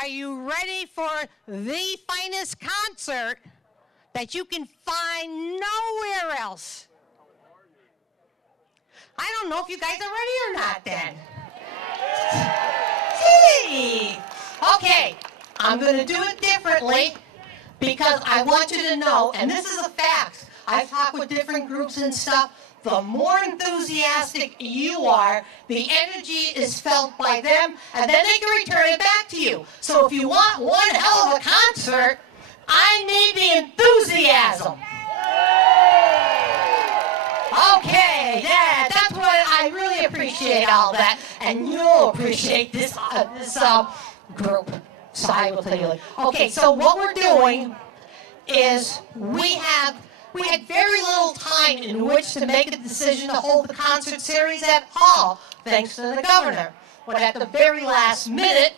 Are you ready for the finest concert that you can find nowhere else? I don't know if you guys are ready or not then. Gee. Okay, I'm going to do it differently because I want you to know, and this is a fact, I've talked with different groups and stuff, the more enthusiastic you are, the energy is felt by them, and then they can return it back to you. So if you want one hell of a concert, I need the enthusiasm. Okay, yeah, that's what I really appreciate all that, and you'll appreciate this group. So I will tell you. Okay, so what we're doing is we had very little time in which to make a decision to hold the concert series at Hall, thanks to the governor. But at the very last minute,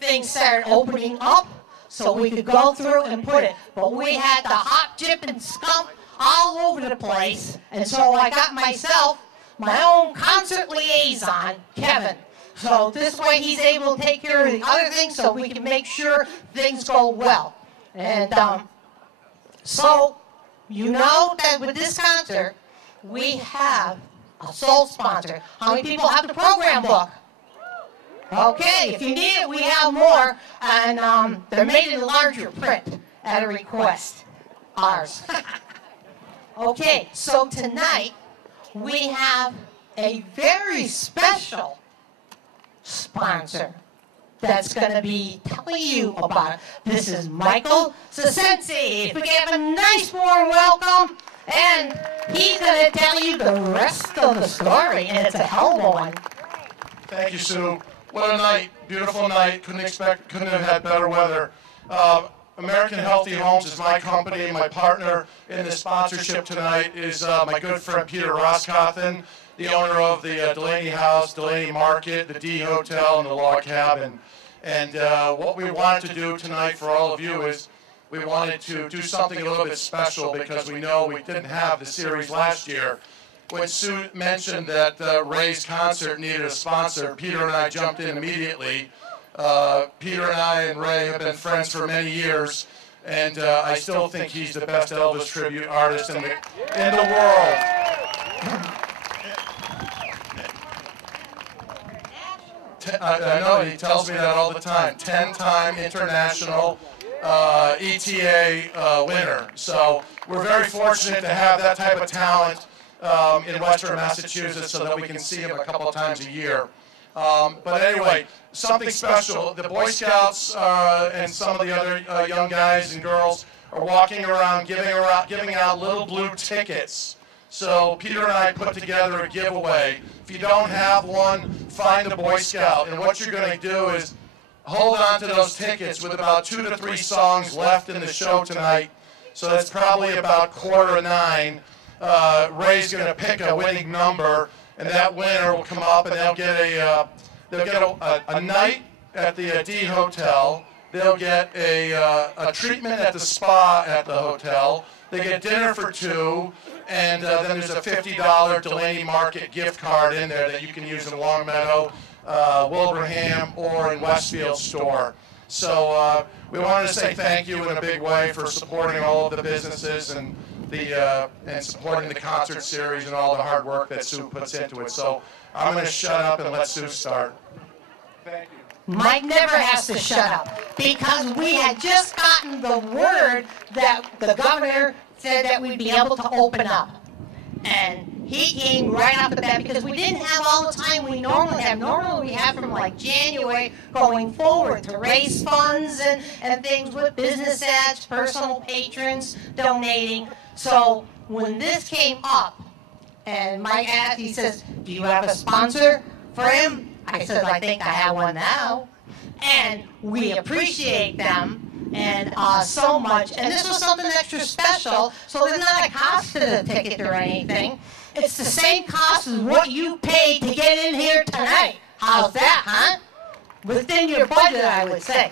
things started opening up so we could go through and put it. But we had the hop, chip, and skunk all over the place, and so I got myself my own concert liaison, Kevin. So this way he's able to take care of the other things so we can make sure things go well. And so you know that with this concert, we have a sole sponsor. How many people have the program book? Okay, if you need it, we have more, and they're made in larger print at a request. Ours. Okay, so tonight we have a very special sponsor that's going to be telling you about it. This is Michael Sasensi. If we can have a nice warm welcome, and he's going to tell you the rest of the story, and it's a hell of a one. Thank you, Sue. What a night, beautiful night. Couldn't have had better weather. American Healthy Homes is my company. My partner in the sponsorship tonight is my good friend Peter Roscothen, the owner of the Delaney House, Delaney Market, the D Hotel, and the Log Cabin. And what we wanted to do tonight for all of you is we wanted to do something a little bit special because we know we didn't have the series last year. When Sue mentioned that Ray's concert needed a sponsor, Peter and I jumped in immediately. Peter and I and Ray have been friends for many years, and I still think he's the best Elvis tribute artist in the world. I know, he tells me that all the time. 10-time international ETA winner. So we're very fortunate to have that type of talent in Western Massachusetts so that we can see him a couple of times a year. But anyway, something special. The Boy Scouts and some of the other young guys and girls are walking around giving out little blue tickets. So Peter and I put together a giveaway. If you don't have one, find a Boy Scout. And what you're going to do is hold on to those tickets with about 2 to 3 songs left in the show tonight. So that's probably about 8:45. Ray's going to pick a winning number, and that winner will come up and they'll get a night at the D Hotel. They'll get a treatment at the spa at the hotel. They get dinner for 2, and then there's a $50 Delaney Market gift card in there that you can use in Longmeadow, Wilbraham, or in Westfield store. So we wanted to say thank you in a big way for supporting all of the businesses and supporting the concert series and all the hard work that Sue puts into it. So I'm going to shut up and let Sue start. Thank you. Mike never has to shut up because we had just gotten the word that the governor said that we'd be able to open up. And he came right off the bat because we didn't have all the time we normally have. Normally we have from like January going forward to raise funds and things with business ads, personal patrons donating. So when this came up and Mike asked, he says, do you have a sponsor for him? I said, I think I have one now. And we appreciate them and so much. And this was something extra special, so there's not a cost to the ticket or anything. It's the same cost as what you paid to get in here tonight. How's that, huh? Within your budget, I would say.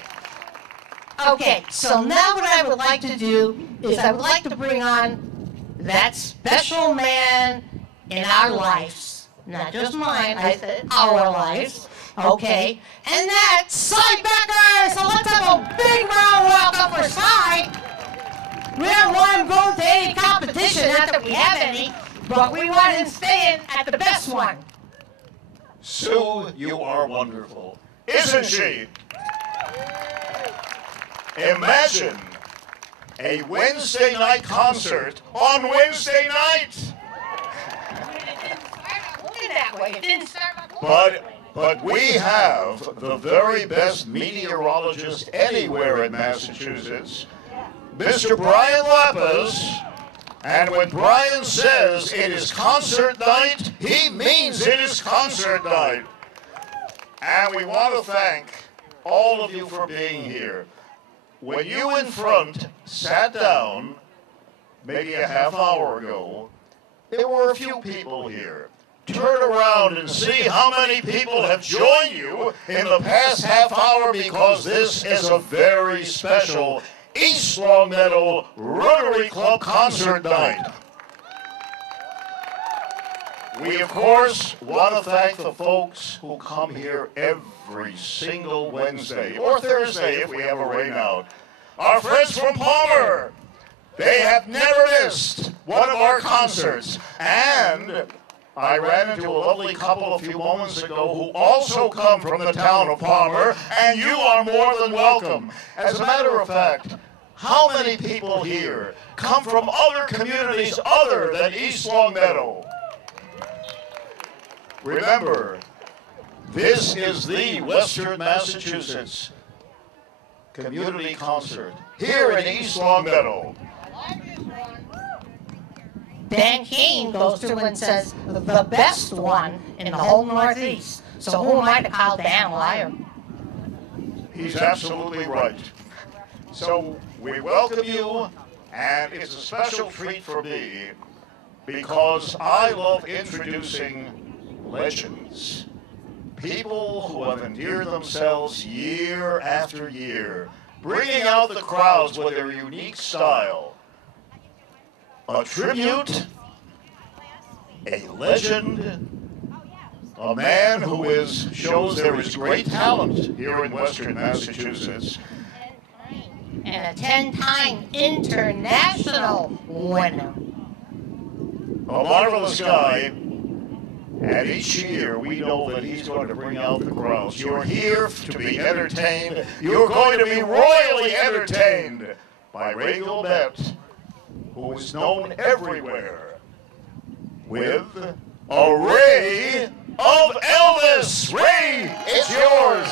Okay, so now what I would like to do is I would like to bring on that special man in our lives. Not just mine, I said our lives, okay? And that's Cy Becker! So We don't want him going to any competition, not that we have any, but we want him staying at the best one. Sue, you are wonderful, isn't she? Imagine a Wednesday night concert on Wednesday night. It didn't start out that way. But we have the very best meteorologist anywhere in Massachusetts, Mr. Brian Lapis. And when Brian says it is concert night, he means it is concert night. And we want to thank all of you for being here. When you in front sat down, maybe a half hour ago, there were a few people here. Turn around and see how many people have joined you in the past half hour, because this is a very special East Longmeadow Rotary Club concert night. We, of course, want to thank the folks who come here every single Wednesday, or Thursday if we have a rain out. Our friends from Palmer, they have never missed one of our concerts. And I ran into a lovely couple a few moments ago who also come from the town of Palmer, and you are more than welcome. As a matter of fact, how many people here come from other communities other than East Longmeadow? Remember, this is the Western Massachusetts Community Concert here in East Longmeadow. Dan Keane goes through and says the best one in the whole Northeast. So who am I to call Dan a liar? He's absolutely right. So we welcome you, and it's a special treat for me because I love introducing legends. People who have endeared themselves year after year, bringing out the crowds with their unique style. A tribute, a legend, a man who shows there is great talent here in Western Massachusetts. And a 10-time international winner. A marvelous guy, and each year we know that he's going to bring out the crowds. You're here to be entertained. You're going to be royally entertained by Ray Gilbert, who is known everywhere with a Ray of ELVIS. Ray, it's yours.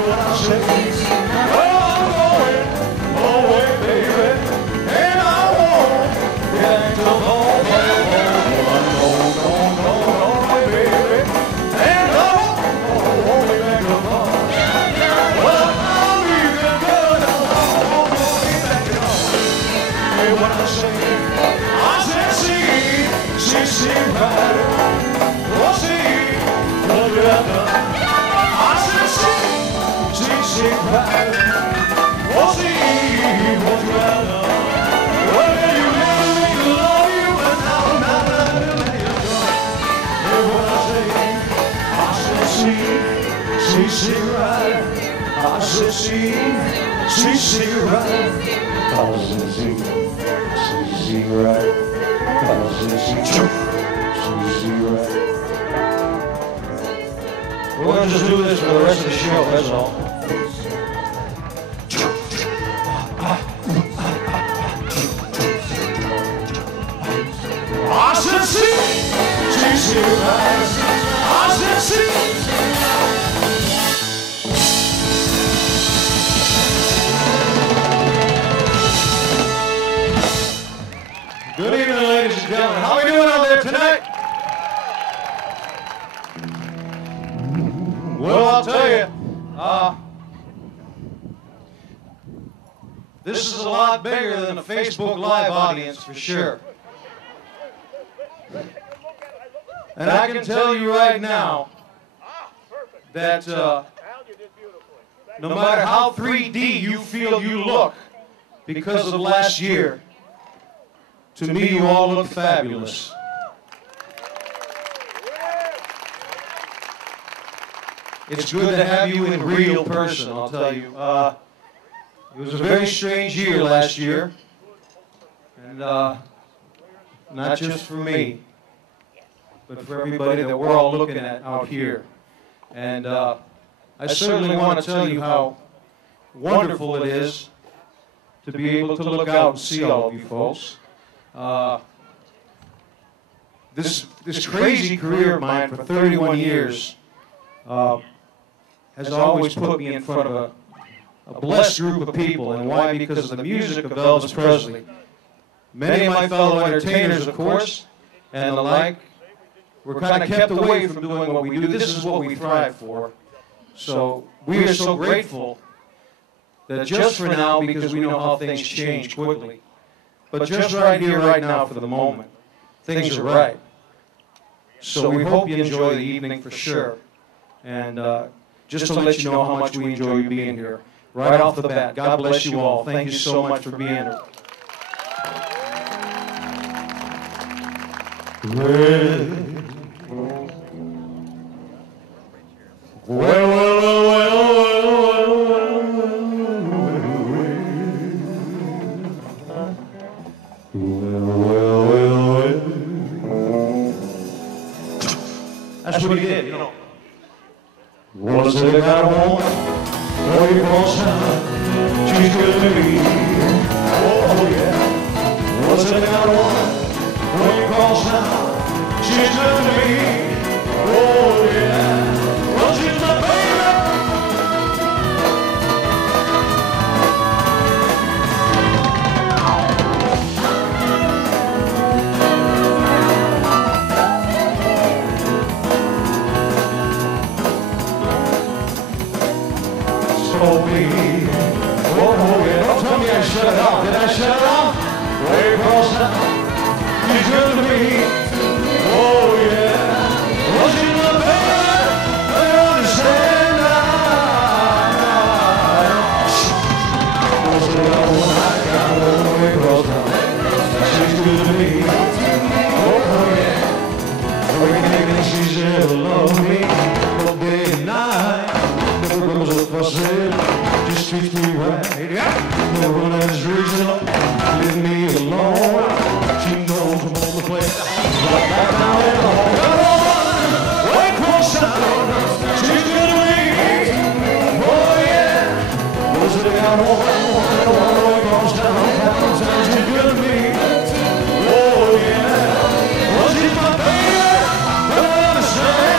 What I say, cry. Oh, see, won't you have love? Well, you never make me love you, but now I'm not loving you. Hear what I said, see, right. I said, see, right. I said, see, right. I said, see, right. We're going to just do this for the rest of the show, that's all. I said, see, right. I said, see. Good evening, ladies and gentlemen. How are we doing out there tonight? Well, I'll tell you, this is a lot bigger than a Facebook Live audience for sure. And I can tell you right now that no matter how 3D you feel you look because of last year, to me, you all look fabulous. It's good to have you in real person, I'll tell you. It was a very strange year last year, and not just for me, but for everybody that we're all looking at out here. And I certainly want to tell you how wonderful it is to be able to look out and see all of you folks. This crazy career of mine for 31 years has always put me in front of a blessed group of people. And why? Because of the music of Elvis Presley. Many of my fellow entertainers, of course, and the like, were kind of kept away from doing what we do. This is what we thrive for. So we are so grateful that just for now, because we know how things change quickly, but just right here, right now, for the moment, things are right. So we hope you enjoy the evening for sure. And just to let you know how much we enjoy you being here, right off the bat, God bless you all. Thank you so much for being here. That's what he did, you know. Was it that woman? Oh, you cross town. She's good to me. Oh, yeah. Was it that woman? Oh, you cross town. She's good to me. Oh, yeah. Well, she's my baby. Oh, yeah, don't tell me I shut it off. Did I shut it off? Way across town. She's good to me. Oh, yeah. Well, she's my baby. I understand now. Was it the one I got way across town? She's good to me. Oh, yeah. Everything she's ever loved me. All day and night. Never goes up for sale. Just treats me right. No one has reason, leave me alone. She knows I'm on the place. Right back down in the hall. Got on, way across town. She's good to me. Oh yeah. Was it got on, way across town. She's good to me. Oh yeah. Was she my baby? Well, I understand.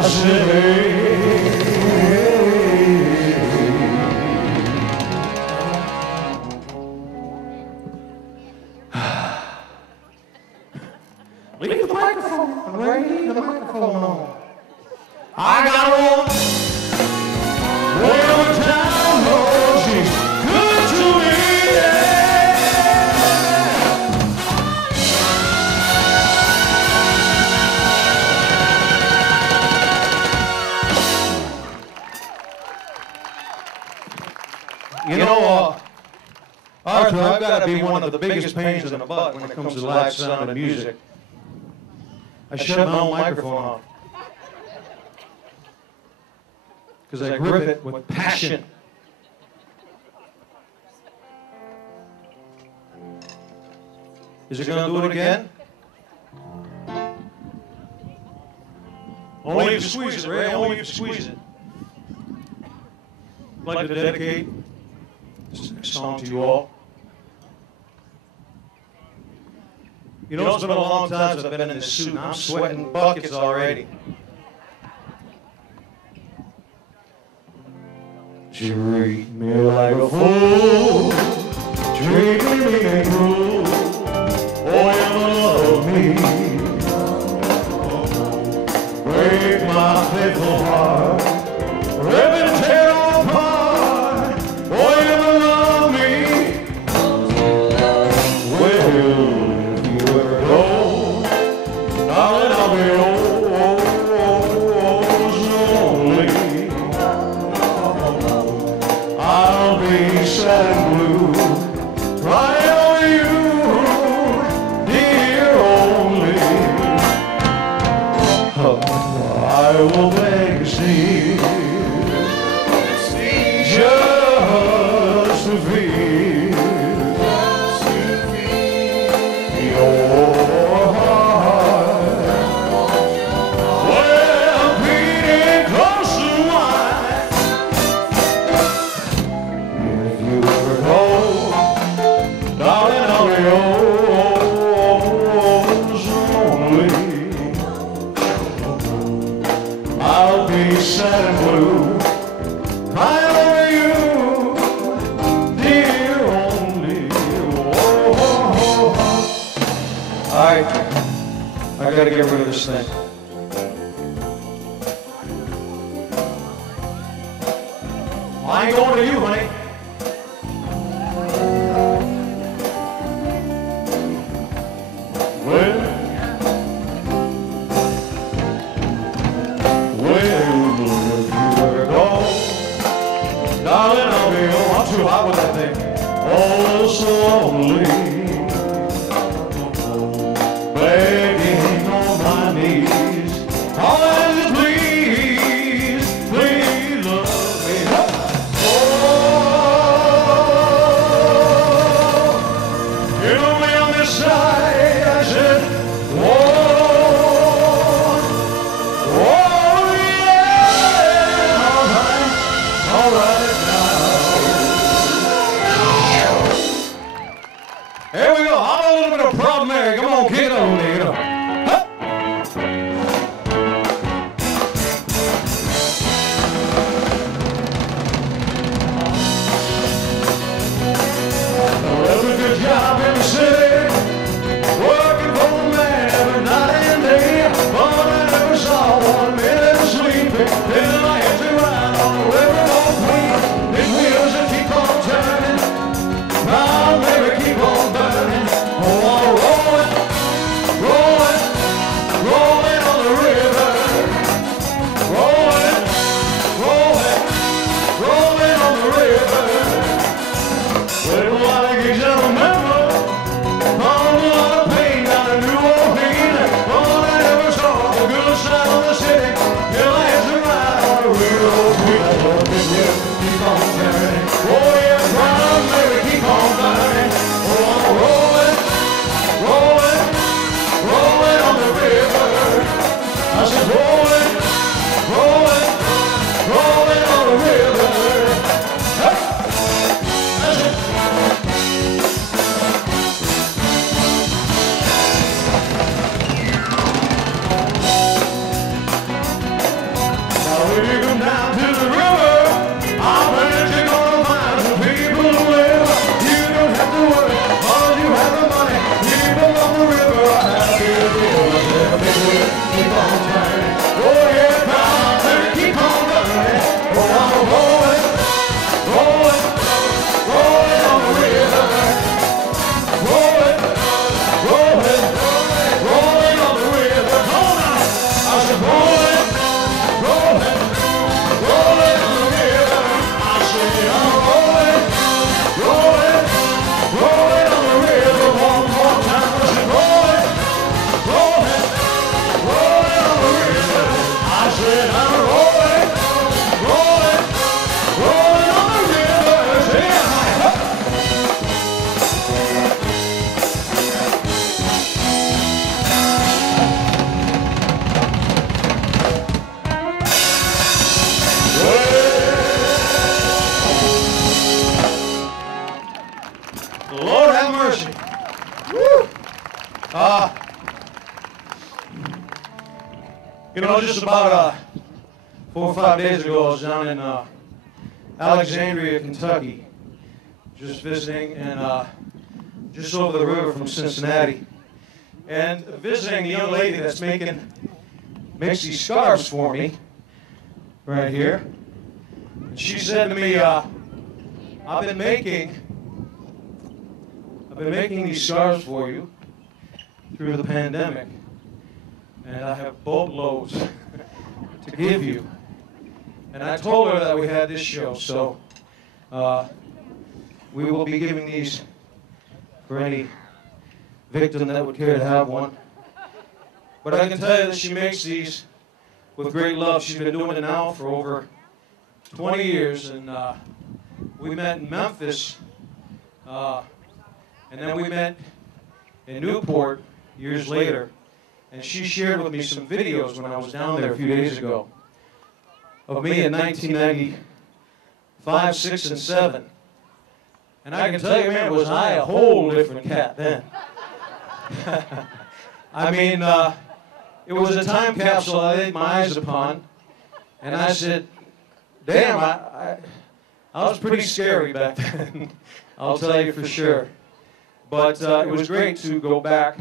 I said, hey. Leave the microphone, Ray, leave the microphone on. I got a woman way over town, oh, she's good to me, yeah. You know, Arthur, I've got to be one of the biggest pains in the butt when it comes to live sound and music. I shut my own microphone off because I grip it with passion. Is it going to do it again? Only if you squeeze it, Ray. Only if you squeeze it. I'd like to dedicate this next song to you all. You know, it's been a long time since I've been in this suit, and I'm sweating buckets already. Treat me like a fool, treat me cruel, oh, you love me. Break my faithful heart, rip and tear apart, oh, you love me. Well, darling, I'll be lonely. I'll be sad and blue, crying over you, dear only. I will beg to see, just to feel your heart. Well, beating close to mine. If you ever go, darling, I'll be lonely. I'll be sad and blue, crying over you, dear only. All right, I gotta get rid of this thing. I ain't going to you, honey. Well, if you ever go, darling, I'll be home. I'm too hot with that thing. Oh, so lonely. Begging on my knees, all I need is please, please love me. Oh, you know me on this side, I said, oh, oh yeah, all right now. keep on turning. Oh yeah, proud turn, keep on running. Oh, I'm rolling, rolling, rolling on the river. Rolling, rolling, rolling on the river. Hold on, I said rolling, rolling, rolling on the river. I said I'm rolling, rolling, rolling on the river. One more time, I said rolling, rolling, rolling on the river. I said I'm rolling, rolling, rolling on the river. Yeah. Lord have mercy. Woo. You know, just about 4 or 5 days ago, I was down in Alexandria, Kentucky, just visiting, and just over the river from Cincinnati, and visiting the young lady that's makes these scarves for me, right here. And she said to me, I've been making these scarves for you through the pandemic, and I have boatloads to give you. And I told her that we had this show, so we will be giving these for any victim that would care to have one. But I can tell you that she makes these with great love. She's been doing it now for over 20 years, and we met in Memphis, and then we met in Newport years later, and she shared with me some videos when I was down there a few days ago of me in 1995, 6, and 7. And I can tell you, man, was I a whole different cat then. I mean, it was a time capsule I laid my eyes upon, and I said, damn, I was pretty scary back then, I'll tell you for sure. But it was great to go back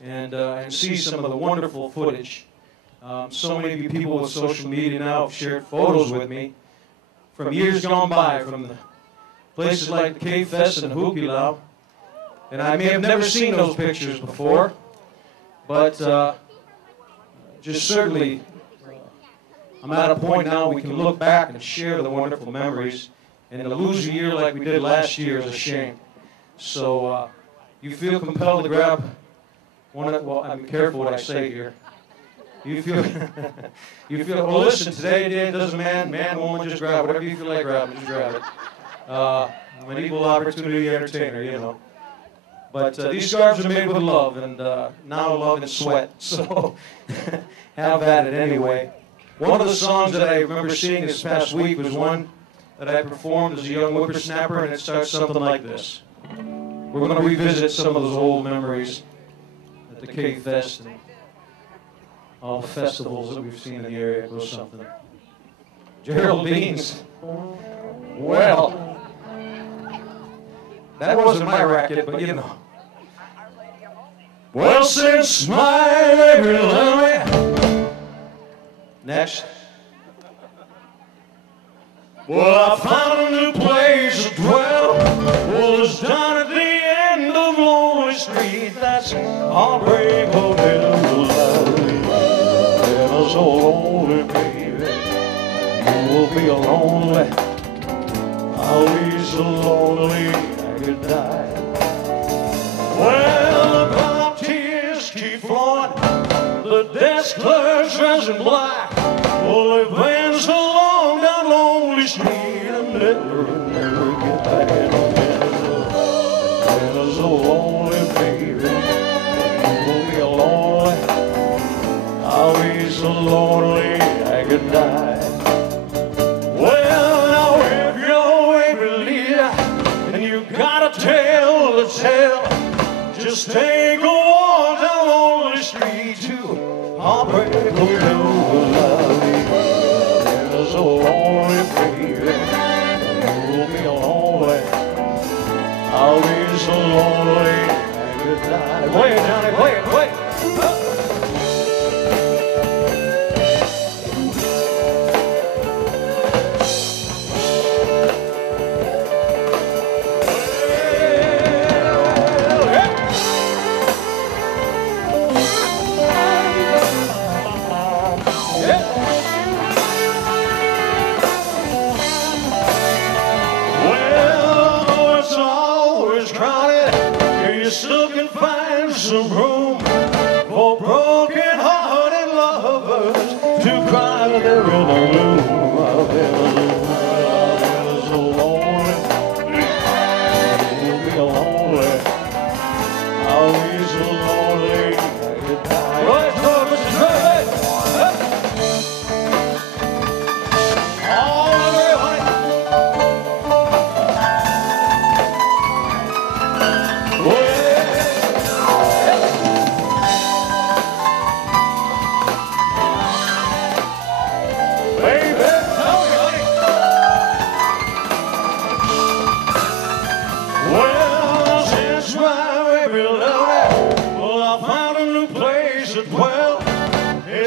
and see some of the wonderful footage. So many of you people with social media now have shared photos with me from years gone by, from the places like the Cave Fest and the Hukilau. And I may have never seen those pictures before, but just certainly I'm at a point now we can look back and share the wonderful memories, and to lose a year like we did last year is a shame. So you feel compelled to grab one of, well, I'm careful what I say here. You feel, well, listen, today it doesn't man, woman, just grab whatever you feel like grabbing, just grab it. I'm an equal opportunity entertainer, you know. But these scarves are made with love, and now love and sweat, so have at it anyway. One of the songs that I remember seeing this past week was one that I performed as a young whippersnapper, and it starts something like this. We're going to revisit some of those old memories at the Cave Fest and all the festivals that we've seen in the area. It goes something. Geraldine's. Well, that wasn't my racket, but you know. Well, since my baby left me. Next. Well, I found a new place to dwell. Well, it's down at the end of Lonely Street. That's Heartbreak Hotel. And I'm so lonely, baby. You will be lonely. I'll be so lonely I could die. Well, the pop tears keep flowing. The desk clerk's dressed in black. Well, they've been so long down Lonely Street and never get back in again. And I'm so lonely, baby. You will be lonely. I'll be so lonely I could die. Well, now if you're a leader and you got a tale to tell, just take a walk down Lonely Street to Heartbreak Hotel. And I'm so lonely, baby. You'll be lonely. I'll be so lonely I could die. Play it, Johnny, play it, play it.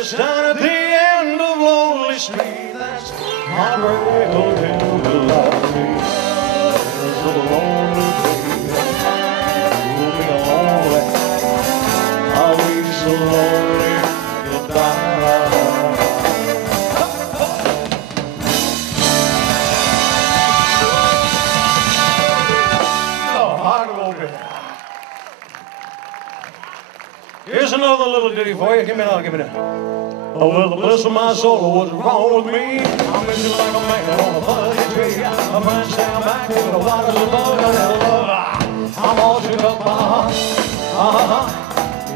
It's down at the end of Lonely Street. That's Heartbreak Hotel will love me. It's a lonely place. You'll be lonely. I'll be so lonely goodbye. Oh, hard over here. Here's another little ditty for you. Give me another, give me that. Oh, well, the bliss of my soul, what's wrong with me? I'm missing like a man on a fuzzy tree. I'm prancing down back to the waters above, and love. I'm all shook up,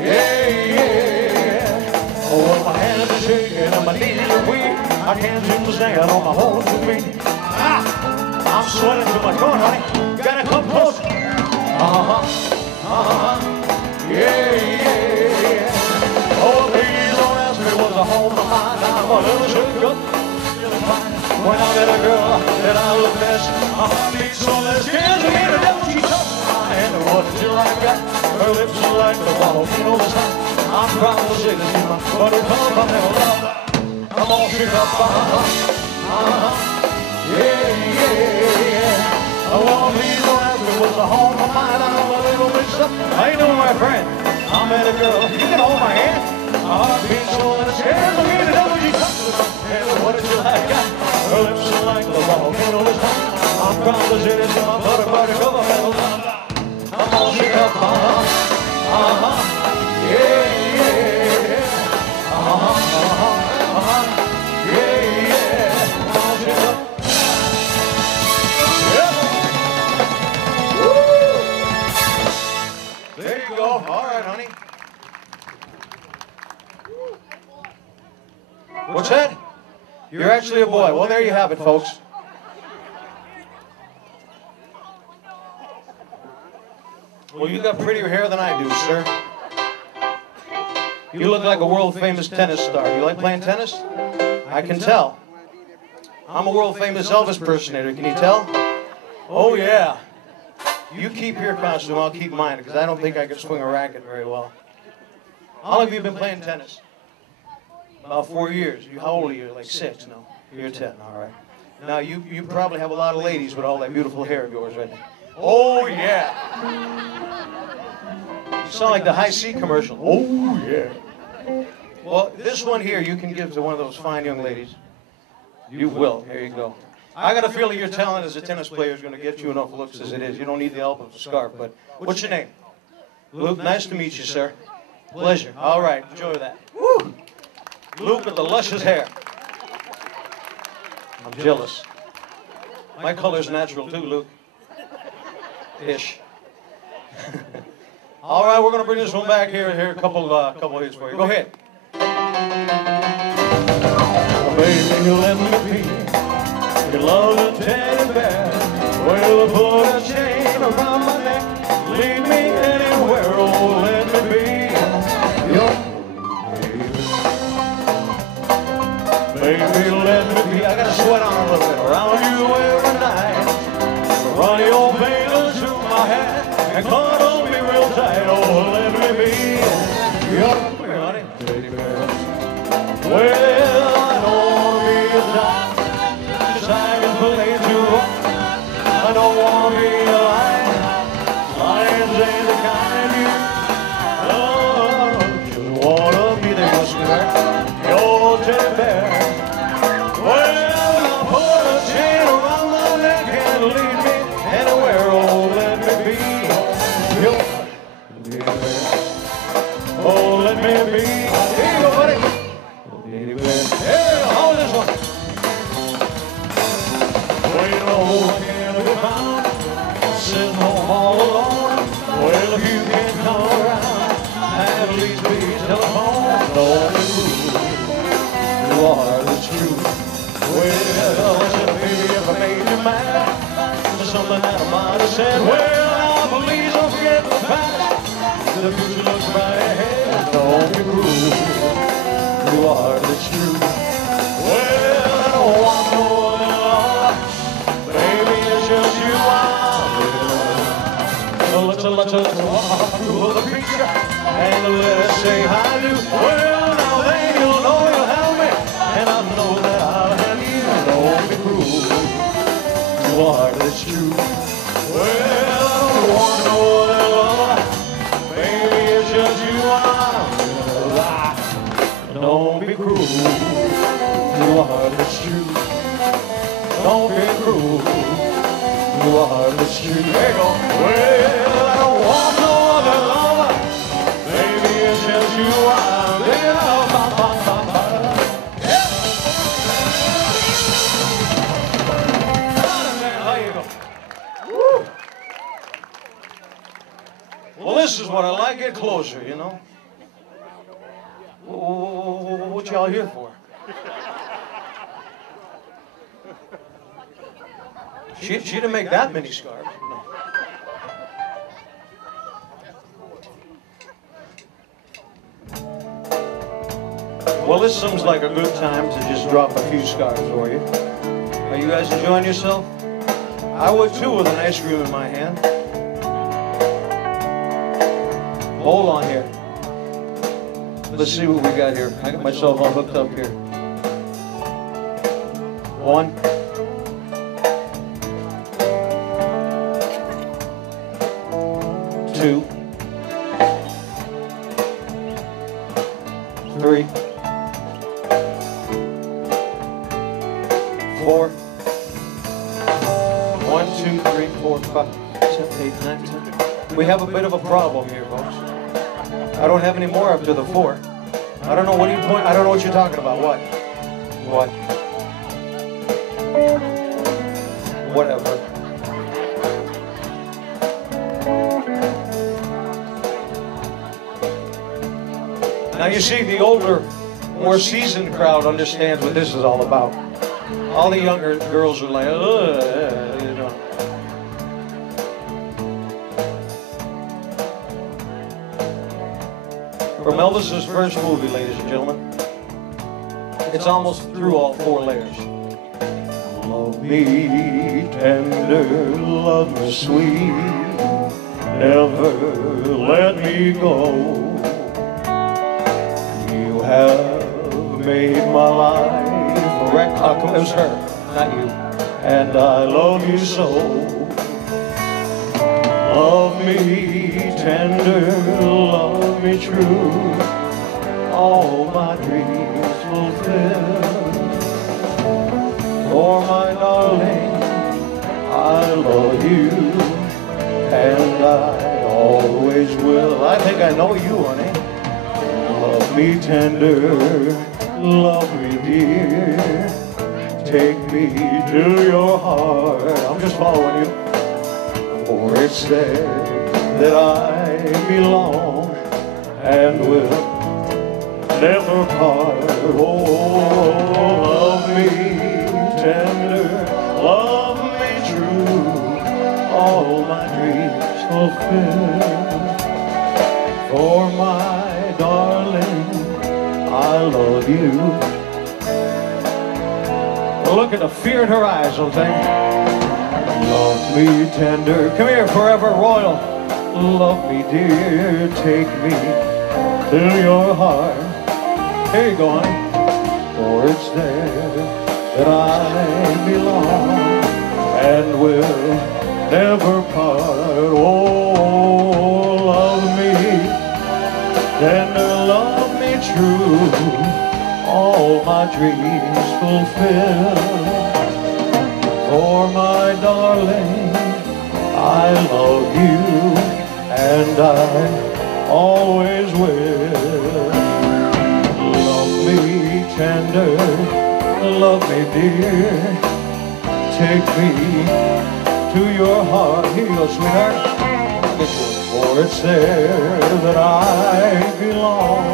yeah, yeah. Oh, well, my hands are shaking and my knees are weak. I can't seem to stand on my own two feet. I'm sweating to my core, honey. Gotta come closer. Yeah, yeah. Oh, please don't ask me what's a home of mine. I'm a little shook up, feeling fine. When I met a girl that I look best, my heart beats so less. Scares me to death, she touched my hand. And what did you like that? Her lips are like the volcano sun. I'm proud to say this is my buttercup. I never loved her. I'm all shook up, yeah, yeah. Oh, well, please don't ask me what's a home of mine. I'm a little mixed up. How you doing, my friend? I met a girl. You can hold my hand. My heart beats so and it scares me to death when she touches my hand. What did you like? Her lips are like the volcano sun. I'm proud to say this is my buttercup. I never loved her. I'm all shook up, yeah, yeah, yeah, yeah, I'm all shook up. There you go. All right, honey. What's that? You're actually a boy. Well, there you have it, folks. Well, you got prettier hair than I do, sir. You look like a world-famous tennis star. You like playing tennis? I can tell. I'm a world-famous Elvis impersonator. Can you tell? Oh, yeah. You keep your costume, I'll keep mine, because I don't think I can swing a racket very well. How long have you been playing tennis? About 4 years. How old are you? Like 6? No. You're 10, all right. Now, you probably have a lot of ladies with all that beautiful hair of yours right now. Oh, yeah. You sound like the High C commercial. Oh, yeah. Well, this one here you can give to one of those fine young ladies. You will. Here you go. I got a feeling your talent as a tennis player is going to get you enough looks as it is. You don't need the help of a scarf, but what's your name? Luke, nice to meet you, sir. Pleasure. All right, enjoy that. Woo! Luke with the luscious hair. I'm jealous. My color's natural too, Luke. Ish. All right, we're going to bring this one back here. Here, a couple hits for you. Go ahead. Oh, baby, you let me be your loving teddy bear. Well, put a chain around my neck. Lead me anywhere. Oh, let me be your baby. Baby, let me be. I got to sweat on a little bit. Around you every night. Run your fingers through my hair and cuddle me real tight. Oh, let me be your honey teddy bear. Well, I don't want to be a time, just I can play too long. I don't want to be a lion, lions ain't the kind you just want to be there, mister, your teddy bear. Well, I'll put a chain around my neck and lead me anywhere. Oh, let me be your teddy bear. Oh, let me be. Here you go, buddy. Teddy bear. Here, hold this one. Well, you know, can't be found sitting home all alone. Well, if you can't come around, at least be telephone. Don't be rude. You are the truth. Well, listen, baby, if I made you mad, something that I might have said. Well, please don't forget the past. The future looks right ahead. Don't be rude. You are the truth. Well, I don't want no other love. Baby, it's just you let's walk through the picture and let us say hi to. Well, now then you'll know it's true. Well, I don't want no other lover. Baby, it's just you I'm in love. Don't be cruel to a heart that's true. Don't be cruel to a heart that's true. There you go. Well, I don't want no other lover. Baby, it's just you I'm in love. Well, this is what I like. Get closer, you know. What y'all here for? She didn't make that many scarves. No. Well, this seems like a good time to just drop a few scarves for you. Are you guys enjoying yourself? I would too with an ice cream in my hand. Hold on here. Let's see what we got here. I got myself all hooked up here. 1. 2. 3. 4. 1, 2, 3, 4, 5, 7, 8, 9, 10. We have a bit of a problem here, folks. I don't have any more up to the 4. I don't know what you point. I don't know what you're talking about. What? What? Whatever. Now you see, the older, more seasoned crowd understands what this is all about. All the younger girls are like, ugh, you know. From Elvis's first movie, ladies and gentlemen, it's almost through all 4 layers. Love me tender, love me sweet, never let me go. You have made my life a wreck. It was her, not you. And I love you so. Love me tender, love me true, all my dreams fulfill. For my darling, I love you, and I always will. I think I know you, honey. Love me tender, love me dear, take me to your heart. I'm just following you. For it's there that I belong and will never part. Oh, love me tender, love me true, all my dreams fulfill. For my darling, I love you. Look at the fear in her eyes, don't they? Love me tender, come here, forever royal. Love me dear, take me to your heart. Here you go, honey. For it's there that I belong and will never part. Oh, love me tender, love me true, all my dreams fulfill. For my darling, I love you, and I always will. Love me tender, love me dear, take me to your heart. Here you go, sweetheart. For it's there that I belong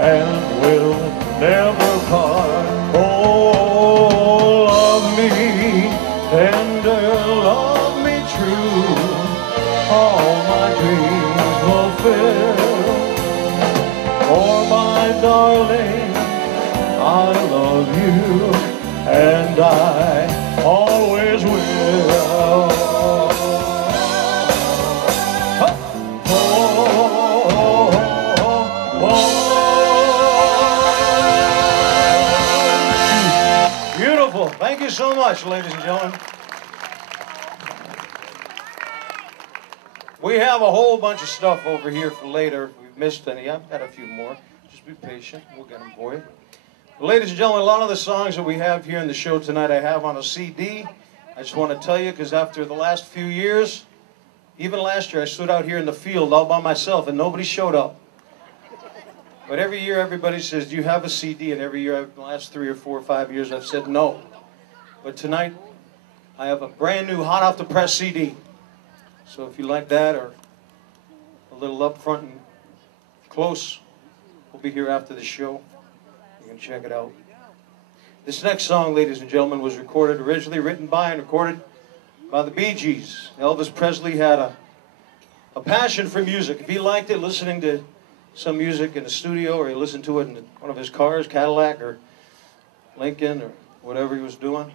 and will never part. Oh, love me tender, love me true, all my dreams fulfill. For my darling, I love you, and I always will. Beautiful. Thank you so much, ladies and gentlemen. We have a whole bunch of stuff over here for later. If we've missed any, I've got a few more. Just be patient. We'll get them for you. Ladies and gentlemen, a lot of the songs that we have here in the show tonight I have on a CD. I just want to tell you, because after the last few years, even last year, I stood out here in the field all by myself and nobody showed up. But every year everybody says, do you have a CD? And every year, the last 3 or 4 or 5 years, I've said no. But tonight, I have a brand new, hot off the press CD. So if you like that, or a little up front and close, we'll be here after the show. You can check it out. This next song, ladies and gentlemen, was recorded originally, written by and recorded by the Bee Gees. Elvis Presley had a passion for music. If he liked it, listening to some music in the studio, or he listened to it in one of his cars, Cadillac or Lincoln or whatever he was doing,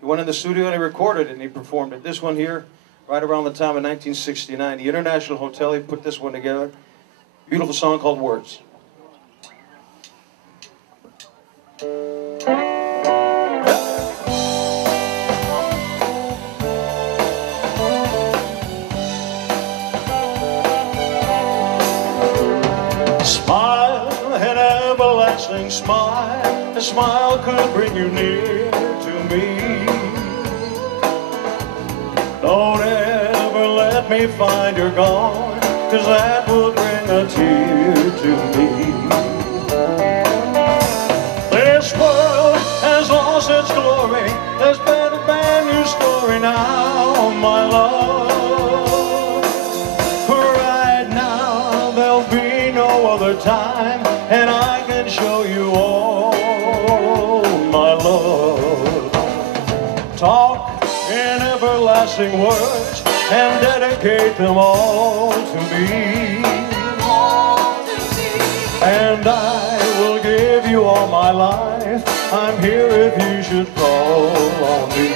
he went in the studio and he recorded it and he performed it. This one here, right around the time of 1969, the International Hotel, he put this one together. Beautiful song called Words. Smile, an everlasting smile. A smile could bring you near to me. Don't ever let me find you're gone, 'cause that would bring a tear to me. This world has lost its glory. There's been a brand new story now, my love. Right now there'll be no other time, and I can show you all my love. Talk in everlasting words and dedicate them all to me. And I will give you all my life. I'm here if you should call on me.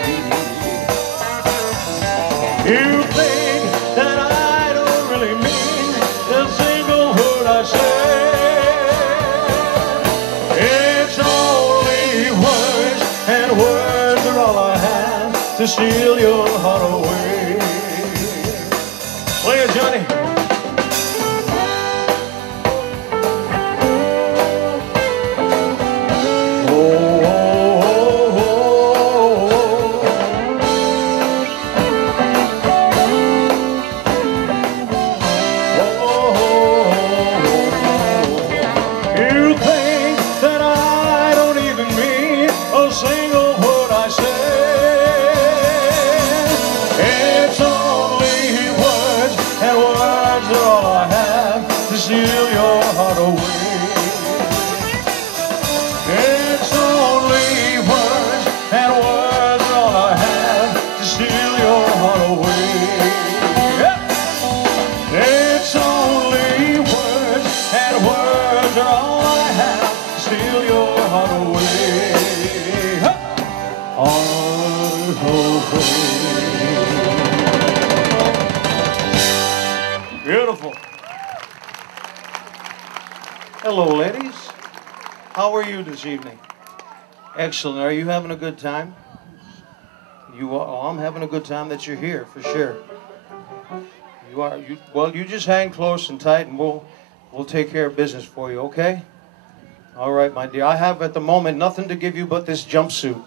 You think that I don't really mean a single word I say. It's only words, and words are all I have to steal your heart away. Play it, Johnny. Beautiful. Hello, ladies. How are you this evening? Excellent. Are you having a good time? You are. Oh, I'm having a good time that you're here, for sure. You are. Well, you just hang close and tight, and we'll take care of business for you, okay? All right, my dear. I have at the moment nothing to give you but this jumpsuit.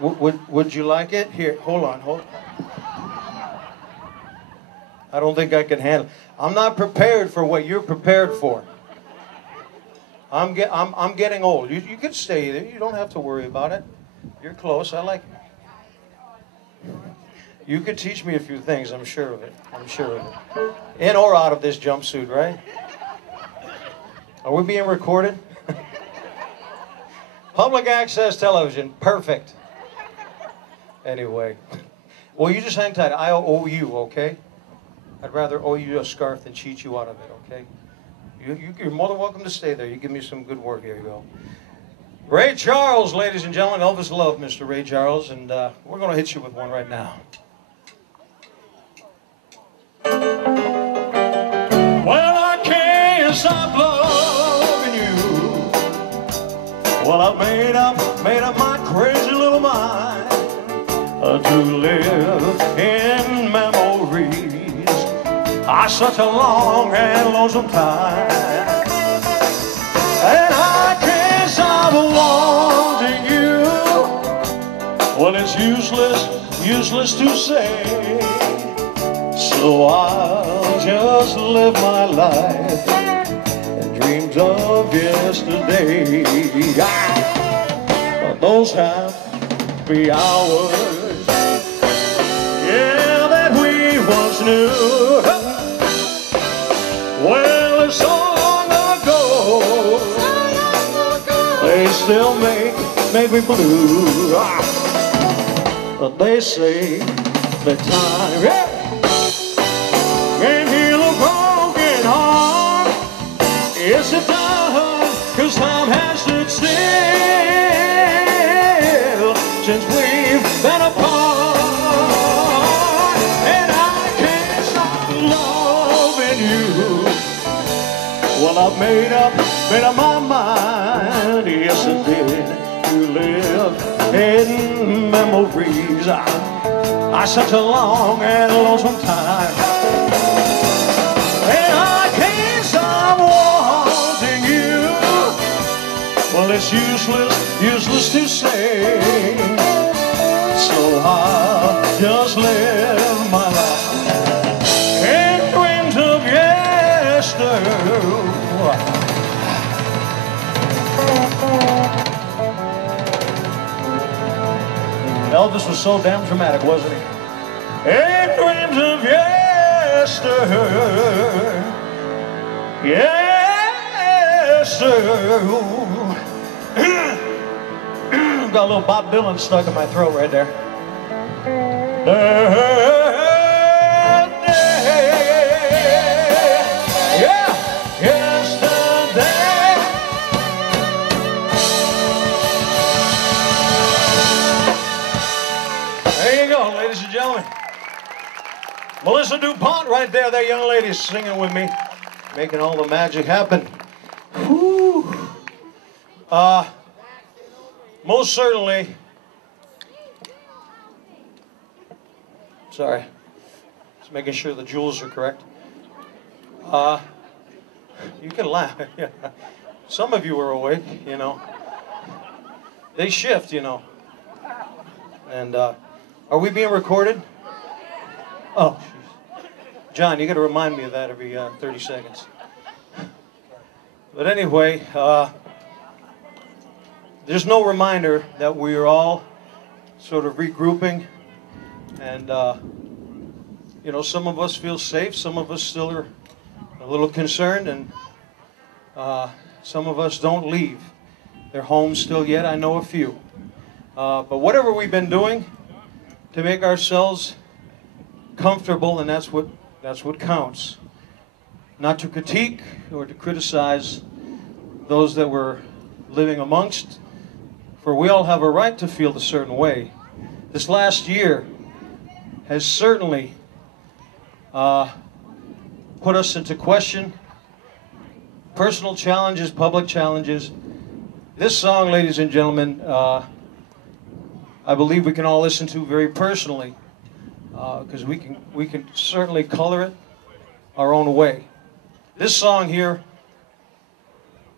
Would you like it? Here, hold on. I don't think I can handle it. I'm not prepared for what you're prepared for. I'm getting old. You can stay there. You don't have to worry about it. You're close. I like it. You could teach me a few things. I'm sure of it. I'm sure of it. In or out of this jumpsuit, right? Are we being recorded? Public access television. Perfect. Anyway. Well, you just hang tight. I owe you, okay? I'd rather owe you a scarf than cheat you out of it, okay? You're more than welcome to stay there. You give me some good work. Here you go. Ray Charles, ladies and gentlemen. Elvis loved Mr. Ray Charles, and we're going to hit you with one right now. Well, I can't stop loving you. Well, I've made up my crazy little mind to live in memory. such a long and lonesome time, and I can't stop wanting you. Well, it's useless to say, so I'll just live my life in dreams of yesterday. Those happy hours, yeah, that we once knew. Well, it's so long ago, they still make me blue. But they say that time can heal a broken heart. Yes, it does, 'cause time has stood still since we've been apart. And I can't stop loving you. Well, I've made up my mind. Yes, I did. You live in memories. Such a long and lonesome time, and I can't stop wanting you. Well, it's useless to say, so I'll just live my life in dreams of yesterday. Elvis was so damn dramatic, wasn't he? In dreams of yesterday, got a little Bob Dylan stuck in my throat right there. Ladies and gentlemen, Melissa DuPont right there, that young lady singing with me, making all the magic happen. Whew. Most certainly, sorry, just making sure the jewels are correct. You can laugh. Some of you are awake, you know. They shift, you know. And are we being recorded? Oh, geez. John, you got to remind me of that every 30 seconds. But anyway, there's no reminder that we are all sort of regrouping, and you know, some of us feel safe, some of us still are a little concerned, and some of us don't leave their homes still yet. I know a few. But whatever we've been doing to make ourselves comfortable, and that's what counts. Not to critique or to criticize those that we're living amongst, for we all have a right to feel a certain way. This last year has certainly put us into question. Personal challenges, public challenges. This song, ladies and gentlemen, I believe we can all listen to very personally, because we can certainly color it our own way. This song here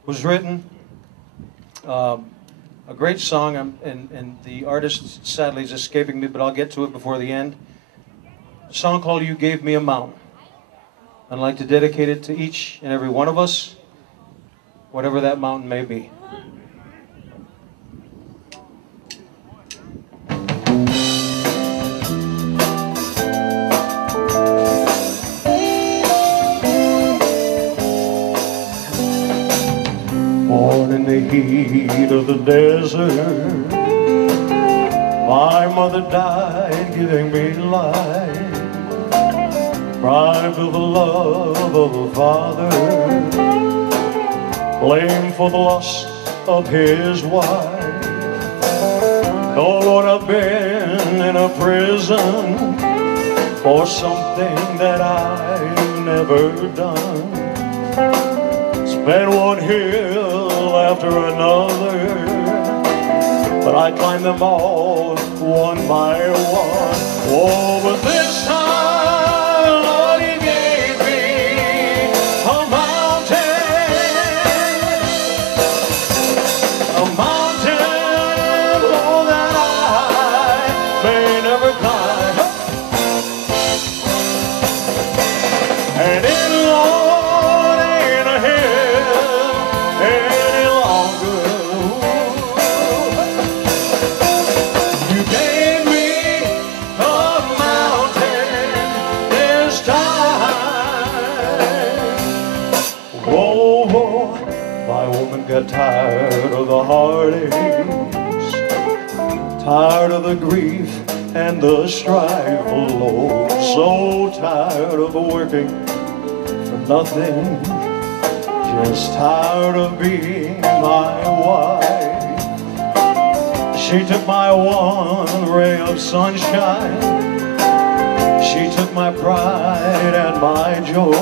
was written, a great song, and the artist sadly is escaping me, but I'll get to it before the end. A song called "You Gave Me a Mountain." I'd like to dedicate it to each and every one of us, whatever that mountain may be. Born in the heat of the desert, my mother died giving me life. Deprived of the love of a father, blamed for the loss of his wife. Oh Lord, I've been in a prison for something that I've never done. Spent one hill after another, but I climbed them all one by one. Oh, but this time, Lord, He gave me tired of the heartaches, tired of the grief and the strife, oh Lord, so tired of working for nothing, just tired of being my wife. She took my one ray of sunshine, she took my pride and my joy,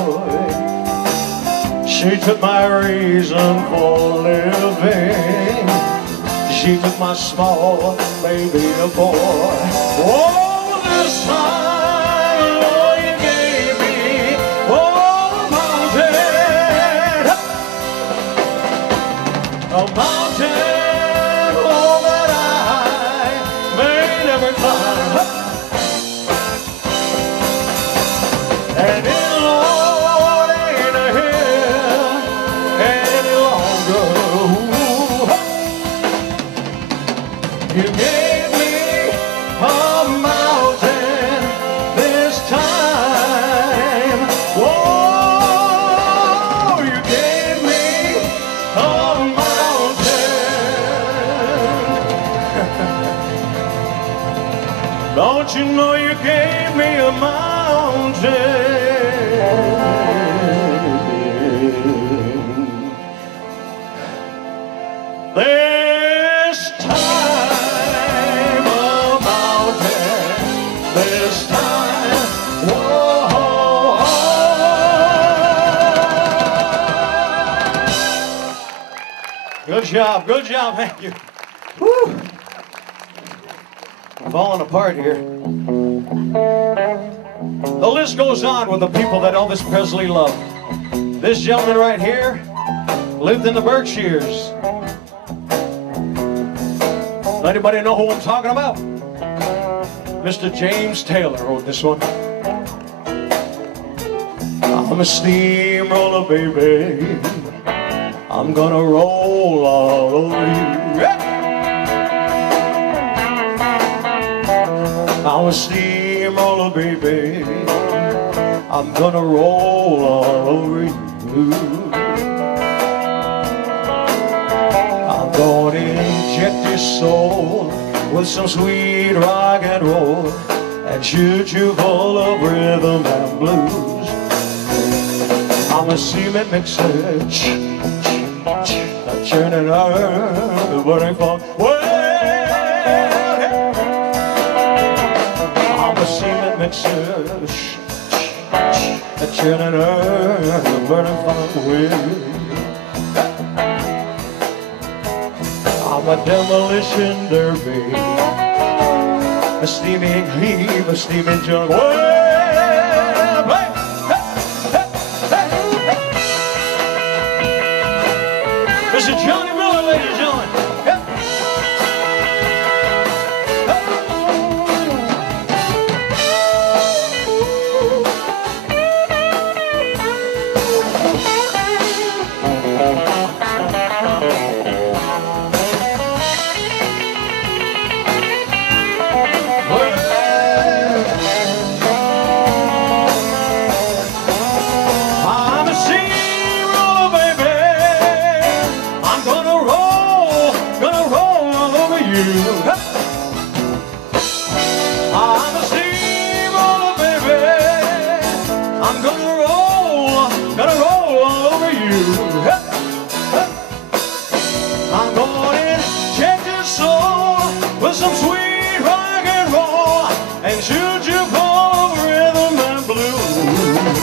she took my reason for living, she took my small baby boy. Oh, this time, oh, you gave me, oh, a mountain, oh, that I may never climb. And it, Lord, ain't here any longer. You gave me a mountain this time. Whoa, you gave me a mountain. Don't you know you gave me a mountain? This time, a mountain. This time, whoa. Good job, thank you. Whew. Falling apart here. The list goes on with the people that Elvis Presley loved. This gentleman right here lived in the Berkshires. Anybody know who I'm talking about? Mr. James Taylor wrote this one. I'm a steamroller, baby. I'm gonna roll all over you. Yeah. I'm a steamroller, baby. I'm gonna roll all over you. I'm gonna inject your soul with some sweet rock and roll and shoot you full of rhythm and blues. I'm a cement mixer, churning out the burning funk. I'm a cement mixer, churning out the burning funk. I'm a demolition derby, a steaming heave, a steaming jug. This is Johnny Miller, ladies and gentlemen. I'm a steamroller, baby. I'm gonna roll all over you. I'm gonna inject your soul with some sweet rock and roll and shoot you full of rhythm and blues.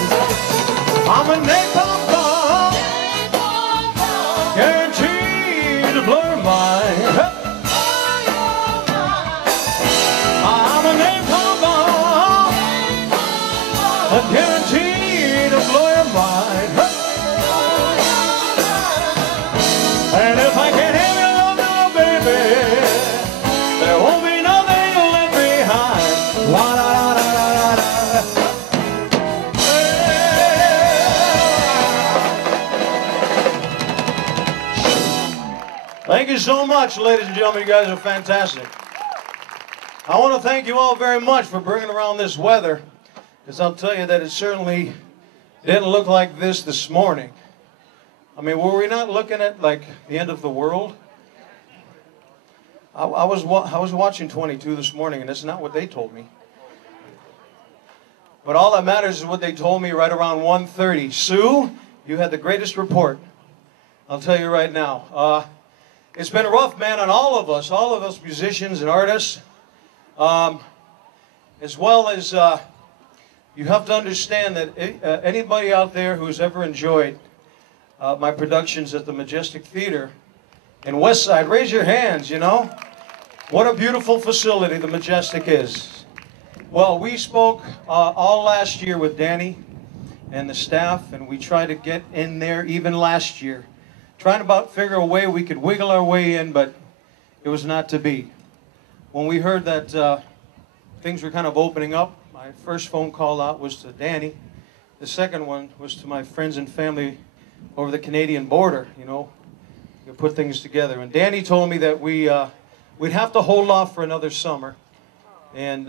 I'm a napalm bomb, guaranteed to blow your mind. Guaranteed to blow your mind. And if I can't have your love now, baby, there won't be nothing left behind. La la la la la la. Thank you so much, ladies and gentlemen. You guys are fantastic. I want to thank you all very much for bringing around this weather. Because I'll tell you that it certainly didn't look like this morning. I mean, were we not looking at like the end of the world? I was watching 22 this morning, and it's not what they told me. But all that matters is what they told me right around 1:30. Sue, you had the greatest report. I'll tell you right now. It's been rough, man, on all of us musicians and artists. As well as you have to understand that anybody out there who's ever enjoyed my productions at the Majestic Theater in Westside, raise your hands, you know. What a beautiful facility the Majestic is. Well, we spoke all last year with Danny and the staff, and we tried to get in there even last year. Trying to about figure a way we could wiggle our way in, but it was not to be. When we heard that things were kind of opening up, my first phone call out was to Danny. The second one was to my friends and family over the Canadian border, you know, to put things together. And Danny told me that we'd have to hold off for another summer. And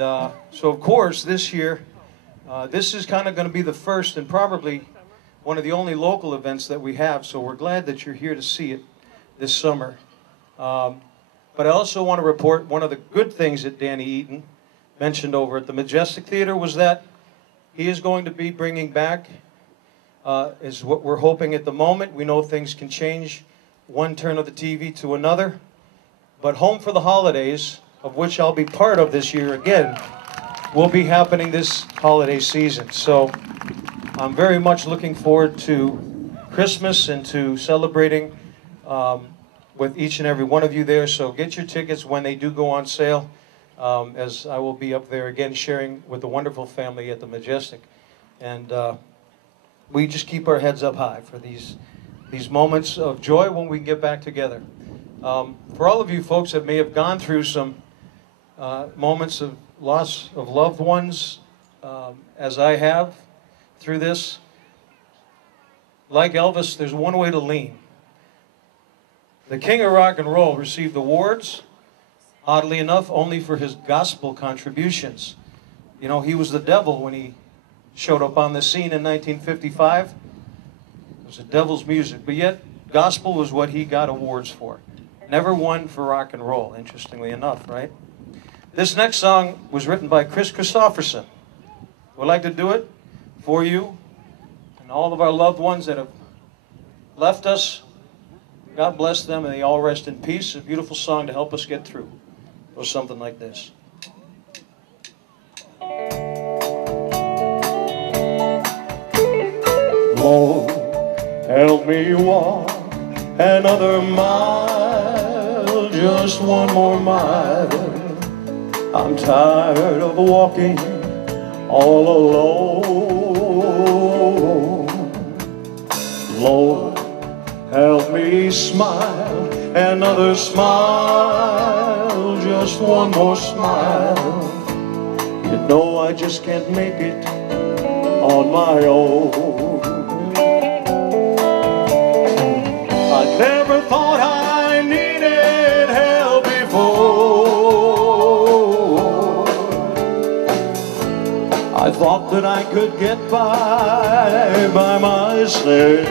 so, of course, this year, this is kind of going to be the first and probably one of the only local events that we have. So we're glad that you're here to see it this summer. But I also want to report one of the good things that Danny Eaton mentioned over at the Majestic Theater was that he is going to be bringing back, is what we're hoping at the moment. We know things can change one turn of the TV to another. But Home for the Holidays, of which I'll be part of this year again, will be happening this holiday season. So I'm very much looking forward to Christmas and to celebrating with each and every one of you there. So get your tickets when they do go on sale, as I will be up there again sharing with the wonderful family at the Majestic. And we just keep our heads up high for these moments of joy when we get back together. For all of you folks that may have gone through some moments of loss of loved ones, as I have through this, like Elvis, there's one way to lean. The King of Rock and Roll received awards, oddly enough, only for his gospel contributions. You know, he was the devil when he showed up on the scene in 1955. It was the devil's music, but yet gospel was what he got awards for. Never won for rock and roll, interestingly enough, right? This next song was written by Chris Christopherson. We'd like to do it for you and all of our loved ones that have left us. God bless them and they all rest in peace. A beautiful song to help us get through. It goes something like this. Lord, help me walk another mile, just one more mile. I'm tired of walking all alone. Lord, help me smile another smile, just one more smile. You know I just can't make it on my own. I never thought I needed help before. I thought that I could get by myself.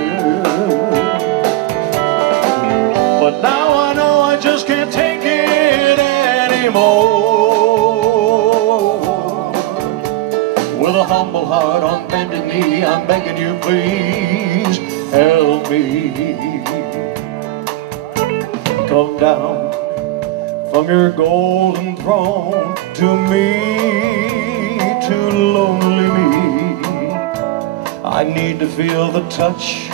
But now I know I just can't take it anymore. With a humble heart on bended knee, I'm begging you, please help me. Come down from your golden throne to me, to lonely me. I need to feel the touch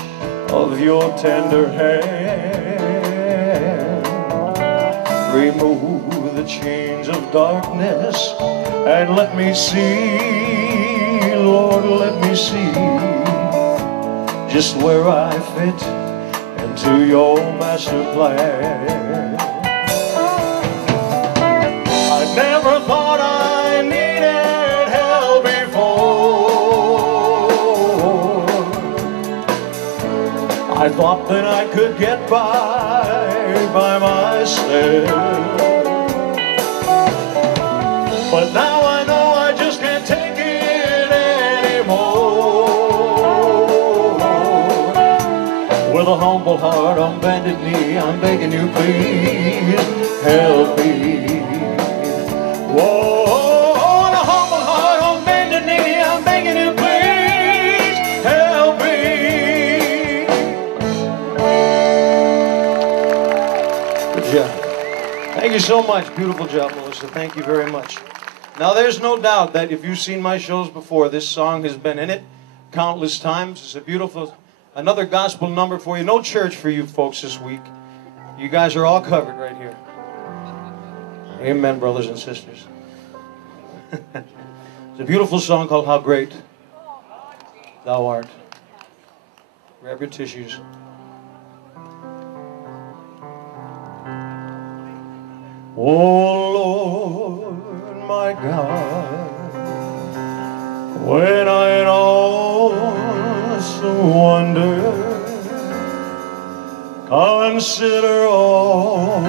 of your tender hand. Remove the chains of darkness and let me see, Lord, let me see just where I fit into your master plan. I never thought I needed help before. I thought that I could get by myself. But now I know I just can't take it anymore. With a home humble heart, on bended knee, I'm begging you, please help me. Whoa, on a humble heart, on bended knee, I'm begging you, please help me. Good job. Thank you so much. Beautiful job, Melissa. Thank you very much. Now, there's no doubt that if you've seen my shows before, this song has been in it countless times. It's a beautiful, another gospel number for you. No church for you folks this week. You guys are all covered right here. Amen, brothers and sisters. It's a beautiful song called How Great Thou Art. Grab your tissues. Oh Lord, my God, when I in awesome wonder consider all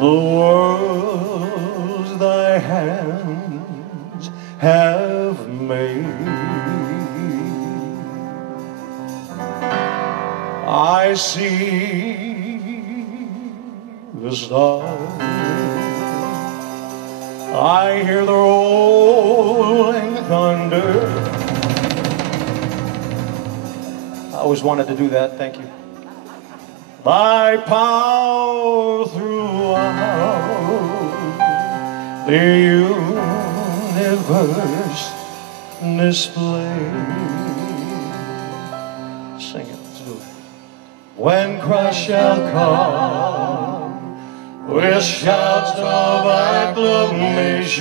the worlds thy hands have made, I see the stars, I hear the rolling thunder. I always wanted to do that, thank you. Thy power throughout the universe displayed. Sing it, let's do it. When Christ shall come with shouts of acclamation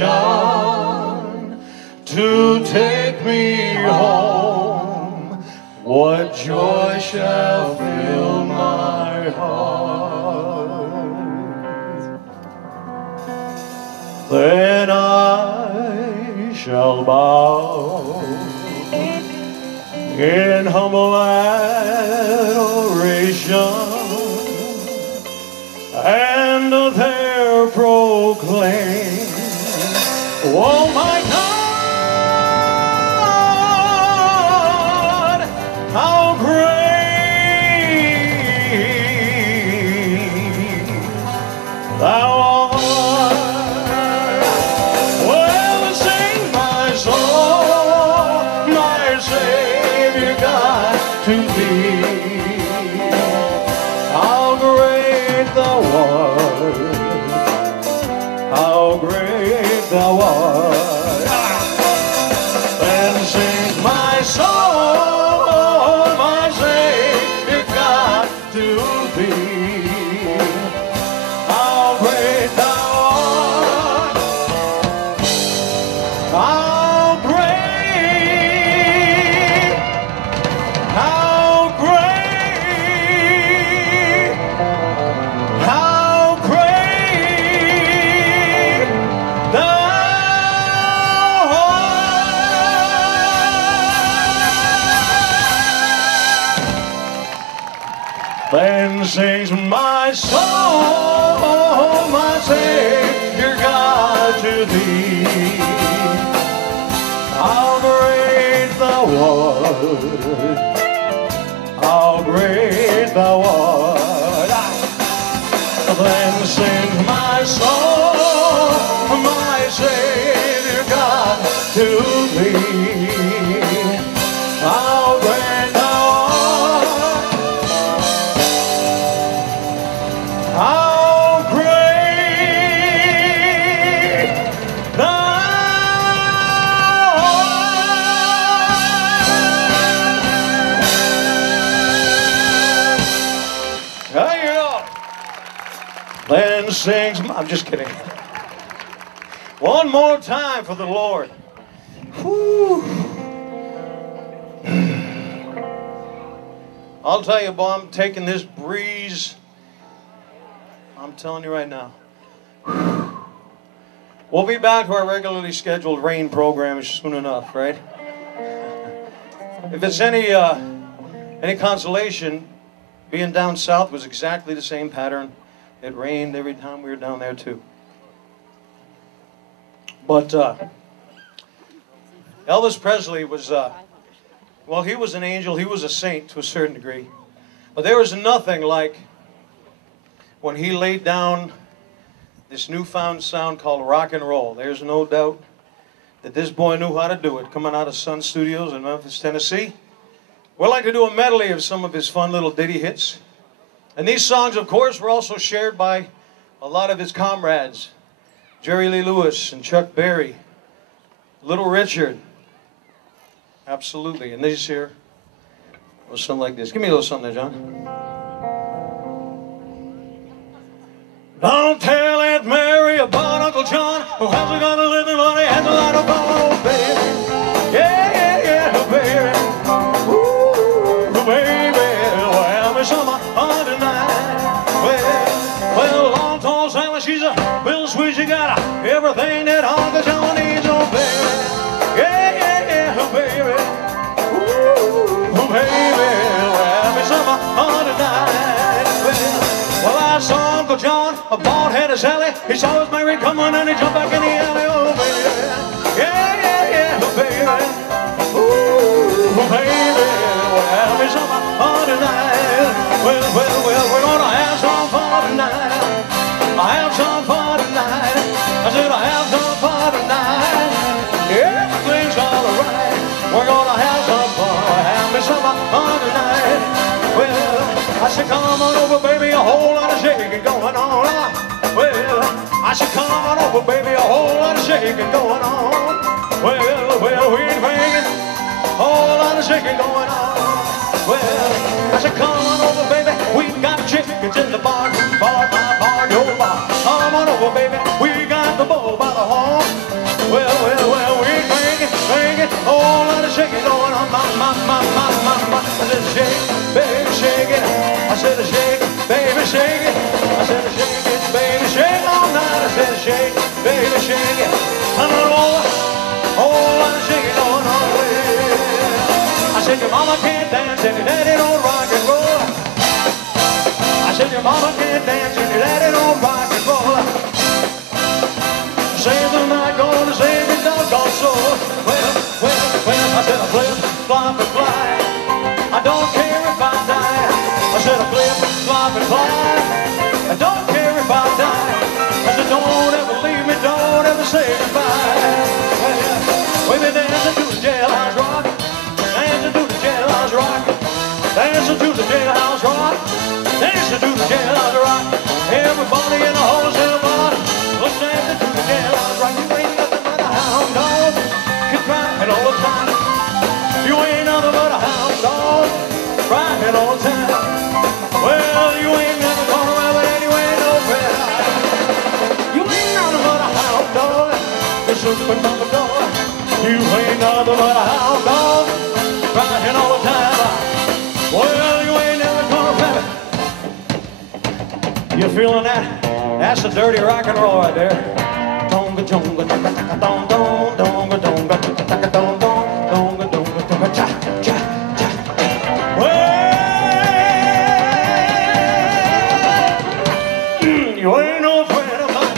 to take me home, what joy shall fill my heart? Then I shall bow in humble adoration and there proclaim, oh my God, how great thou art. Well, sing my soul, my Savior God, to thee. How great thou art, how great thou art. Then sings my soul, my Savior God, to thee. How great thou art, how great, how great, how great thou art. Then sings my soul, my Savior God, to thee. How great thou art, how great thou art. Then sings my soul, my Savior God, to thee. How great thou art, how great thou art. There you go. Then sings, I'm just kidding. One more time for the Lord. Whew. I'll tell you, boy, I'm taking this breeze. I'm telling you right now. We'll be back to our regularly scheduled rain program soon enough, right? If it's any consolation, being down south was exactly the same pattern. It rained every time we were down there too. But Elvis Presley was, well, he was an angel. He was a saint to a certain degree. But there was nothing like when he laid down this newfound sound called rock and roll. There's no doubt that this boy knew how to do it, coming out of Sun Studios in Memphis, Tennessee. We'd like to do a medley of some of his fun little ditty hits. And these songs, of course, were also shared by a lot of his comrades. Jerry Lee Lewis and Chuck Berry, Little Richard. Absolutely. And these here was something like this. Give me a little something there, John. Don't tell Aunt Mary about Uncle John, who hasn't got a living money, has a lot of fun, oh baby. Yeah, yeah, yeah, baby. Ooh, baby. Well, Miss Summer on tonight. Well, long, tall Sally, she's a real sweet. She got everything that Uncle John needs, oh baby. Yeah, yeah, yeah, baby. Ooh, baby. Well, Miss Summer on tonight. Well, I saw Uncle John, a bald-headed Sally. He saw his Mary coming and he jumped back in the alley. Oh, baby. Yeah, yeah, yeah, baby. Ooh, baby. Well, Miss Summer on tonight. Well, we're gonna have some fun tonight. I have some fun tonight. I said I have some fun tonight. Everything's all right. We're gonna have some fun. Have me summer fun tonight. Well, I said come on over, baby, a whole lot of shaking going on. Well, I said come on over, baby, a whole lot of shaking going on. Well, we ain't bringing a whole lot of shaking going on. Well, I said come on over, baby, we got chickens in the bar, your bar. Come on over, baby, we got the bull by the horn. Well, we ain't bringing a whole lot of shaking going on. I said shake, baby, shake it. I said shake, baby, shake it. I said shake it, baby, shake all night. I said shake, baby, shake it. Come on over, whole lot of shaking going on. I said your mama can't dance and your daddy don't rock and roll. I said your mama can't dance and your daddy don't rock and roll. Save the night, gonna save your doggone soul. Well, I said I flip, flop and fly. I don't care if I die. I said I flip, flop and fly. I don't care if I die. I said don't ever leave me, don't ever say goodbye. Well, we be dancing to the jailhouse rock. Dancing to the jailhouse rock. Dancing to the jailhouse rock. Dancing to the jailhouse rock. Everybody in the wholesale bar was dancing to the jailhouse rock. You ain't nothing but a hound dog. Keep crying all the time. You ain't nothing but a hound dog. Crying all the time. Well, you ain't never gonna have it anyway, no fair. You ain't nothing but a hound dog. The super number dog. You ain't nothing but a hound dog. Crying all the time. Well, you ain't never gonna have it. You feeling that? That's the dirty rock and roll right there. Donga donga donga donga donga donga donga donga donga donga cha cha cha. Well, you ain't no friend of mine.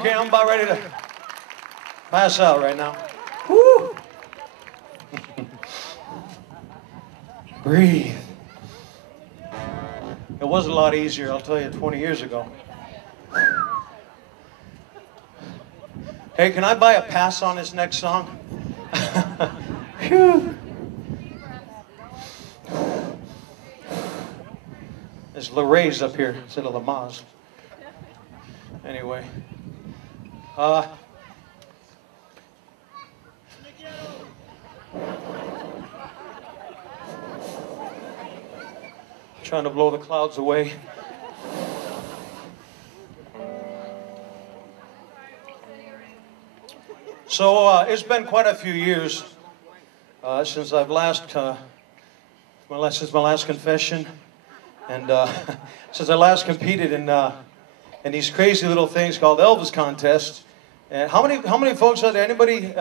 Okay, I'm about ready to pass out right now. Woo! Breathe. It was a lot easier, I'll tell you, 20 years ago. Hey, can I buy a pass on this next song? Whew. There's Lorraine's up here instead of Lamaze. Anyway. Trying to blow the clouds away. So it's been quite a few years since I've since my last confession, and since I last competed in these crazy little things called Elvis contests. And how many folks out there? Anybody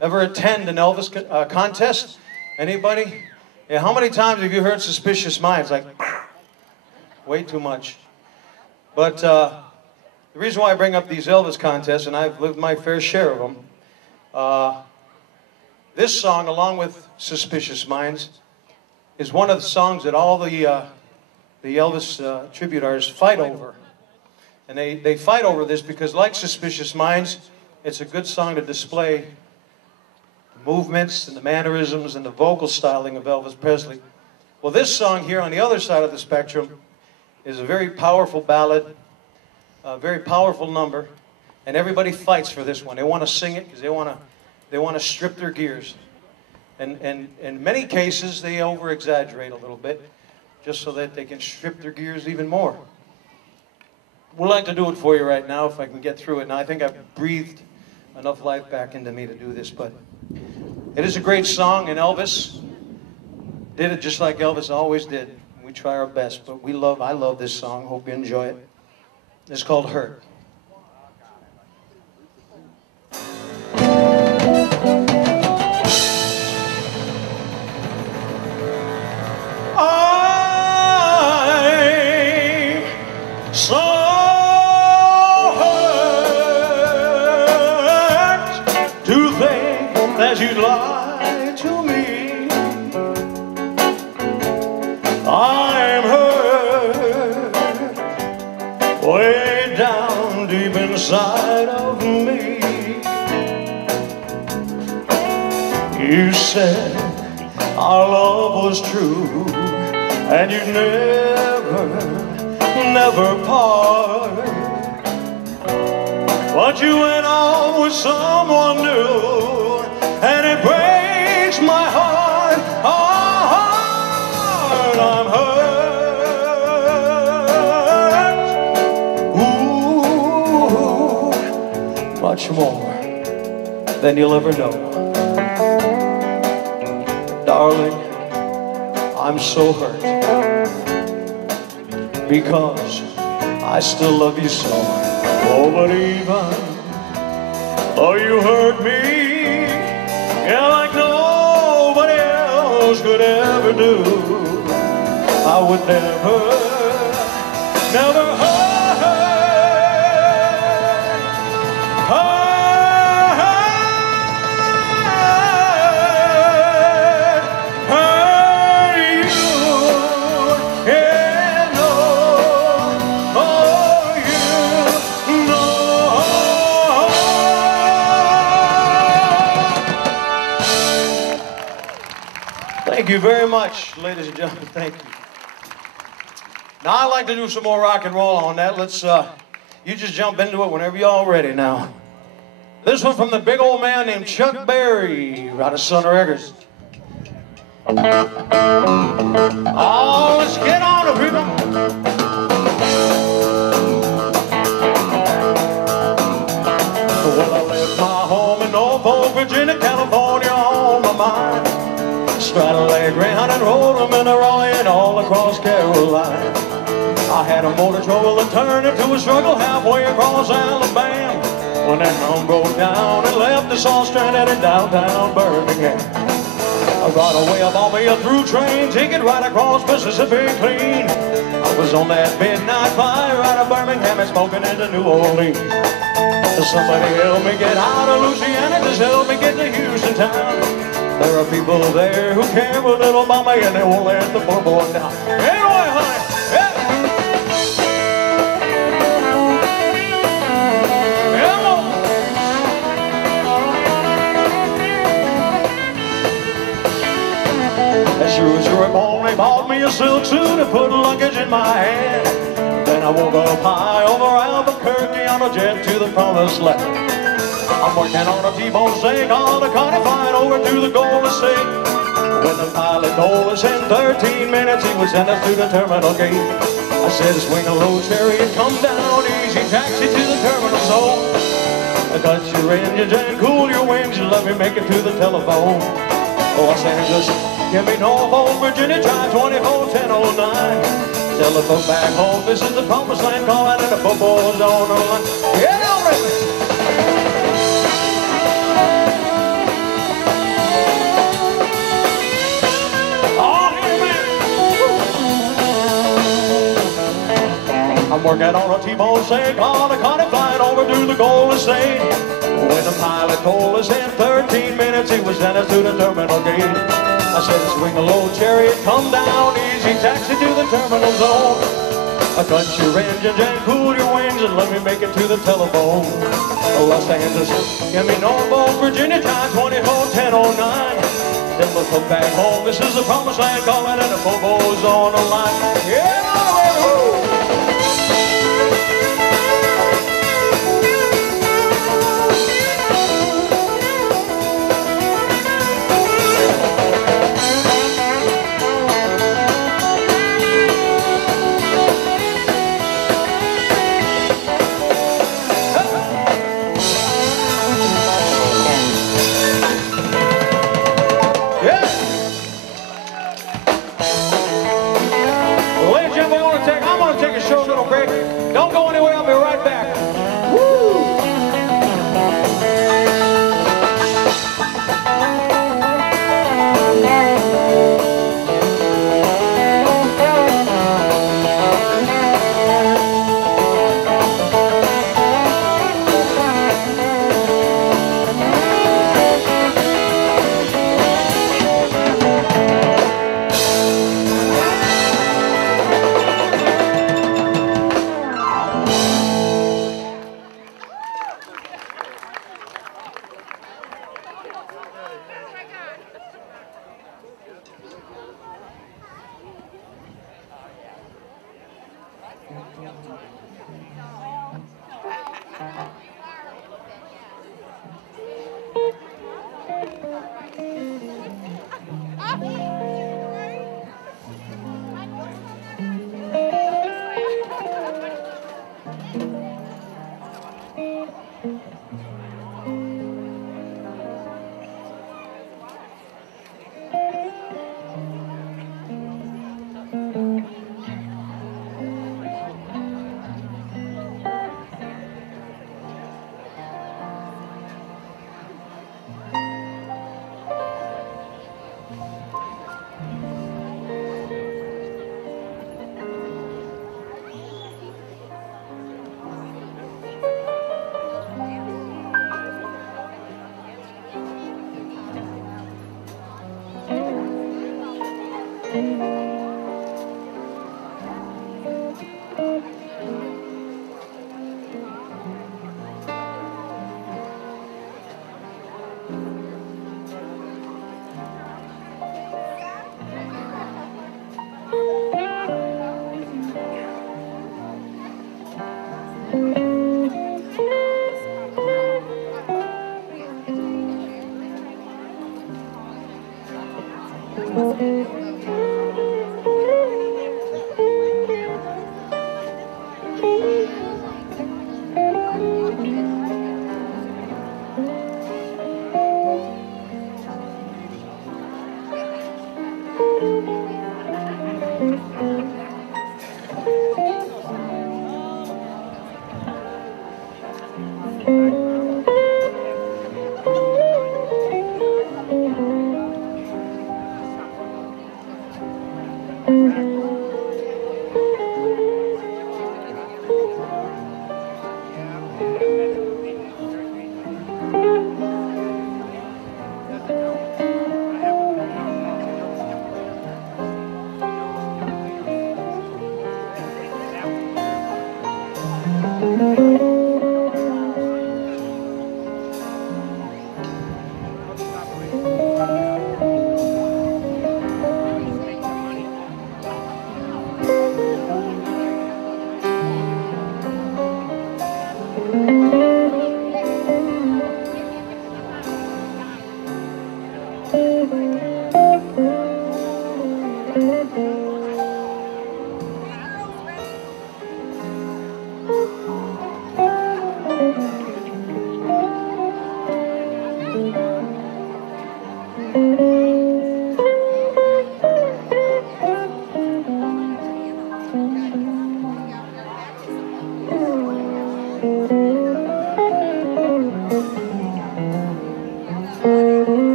ever attend an Elvis contest? Anybody? Yeah, how many times have you heard suspicious minds? Like, way too much. But The reason why I bring up these Elvis contests, and I've lived my fair share of them, this song, along with Suspicious Minds, is one of the songs that all the Elvis tribute artists fight over. And they fight over this because, like Suspicious Minds, it's a good song to display the movements and the mannerisms and the vocal styling of Elvis Presley. Well, this song here on the other side of the spectrum is a very powerful ballad, a very powerful number, and everybody fights for this one. They want to sing it because they want to strip their gears. And in many cases, they over-exaggerate a little bit just so that they can strip their gears even more. We'd like to do it for you right now if I can get through it. Now, I think I've breathed enough life back into me to do this, but it is a great song, and Elvis did it just like Elvis always did. We try our best, but I love this song. Hope you enjoy it. It's called Hurt. You'd lie to me. I'm hurt way down deep inside of me. You said our love was true and you'd never part, but you went on with someone new. And it breaks my heart, I'm hurt. Ooh, much more than you'll ever know. Darling, I'm so hurt because I still love you so. Oh, but even though you hurt me, yeah, like nobody else could ever do, I would never hurt you. Yeah, no, oh, you know. Thank you very much, ladies and gentlemen. Thank you. Now, I'd like to do some more rock and roll on that. Let's, you just jump into it whenever you're all ready now. This one from the big old man named Chuck Berry, out of Sun Records. Oh, let's get on it, people. Well, I left my home in Norfolk, Virginia, California on my mind. Straddle a Greyhound and roll them in a Roy and all across Carolina. I had a motor trouble that turned into a struggle halfway across Alabama. When that hound broke down and left us all stranded in downtown Birmingham. I got away up on me a through train ticket right across Mississippi clean. I was on that midnight flight right out of Birmingham and smoking into New Orleans. Somebody help me get out of Louisiana, just help me get to Houston town. There are people there who care a little about me and they won't let the poor boy down. Anyway, honey, yeah. Come on. As sure as you're born, they bought me a silk suit and put luggage in my hand. Then I woke up high over Albuquerque on a jet to the promised land. I'm working on a T-bone steak on the Connie flying over to the Golden State. When the pilot told us in 13 minutes he would send us to the terminal gate. I said, swing a low chariot, come down easy, taxi to the terminal zone. I touch your engines and cool your wings and let me make it to the telephone. Los Angeles, give me Norfolk, Virginia, try 24-1009. Telephone back home, this is the promised land, calling in the football zone on line. Get on with me! I'm working on a T-bone steak on a conning flying over to the Golden State. When the pilot told us in 13 minutes he was sent us to the terminal gate. I said, swing a low chariot, come down easy, taxi to the terminal zone. Cut your engines and cool your wings and let me make it to the telephone. Los Angeles, give me Norfolk, Virginia time, 24-1009. Then we'll come back home. This is the promised land calling and the Bobo's on the line. Yeah, don't go anywhere, I'll be right back. Woo!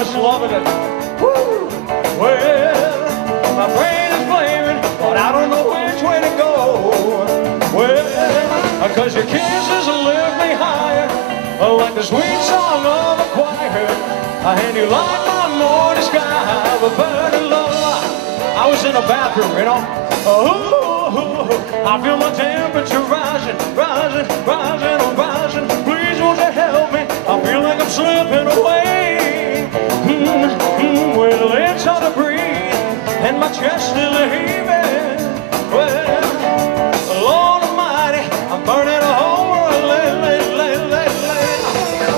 just loving it. Woo! Well, my brain is flaming, but I don't know which way to go. Well, because your kisses lift me higher, like the sweet song of a choir. And you light my morning sky with burning love. I was in a bathroom, you know. Oh, I feel my temperature rising, rising, rising, oh, rising. Please won't you help me? I feel like I'm slipping away. Well, it's hard to breathe, and my chest still heaving. Well, Lord Almighty, I'm burning a hole,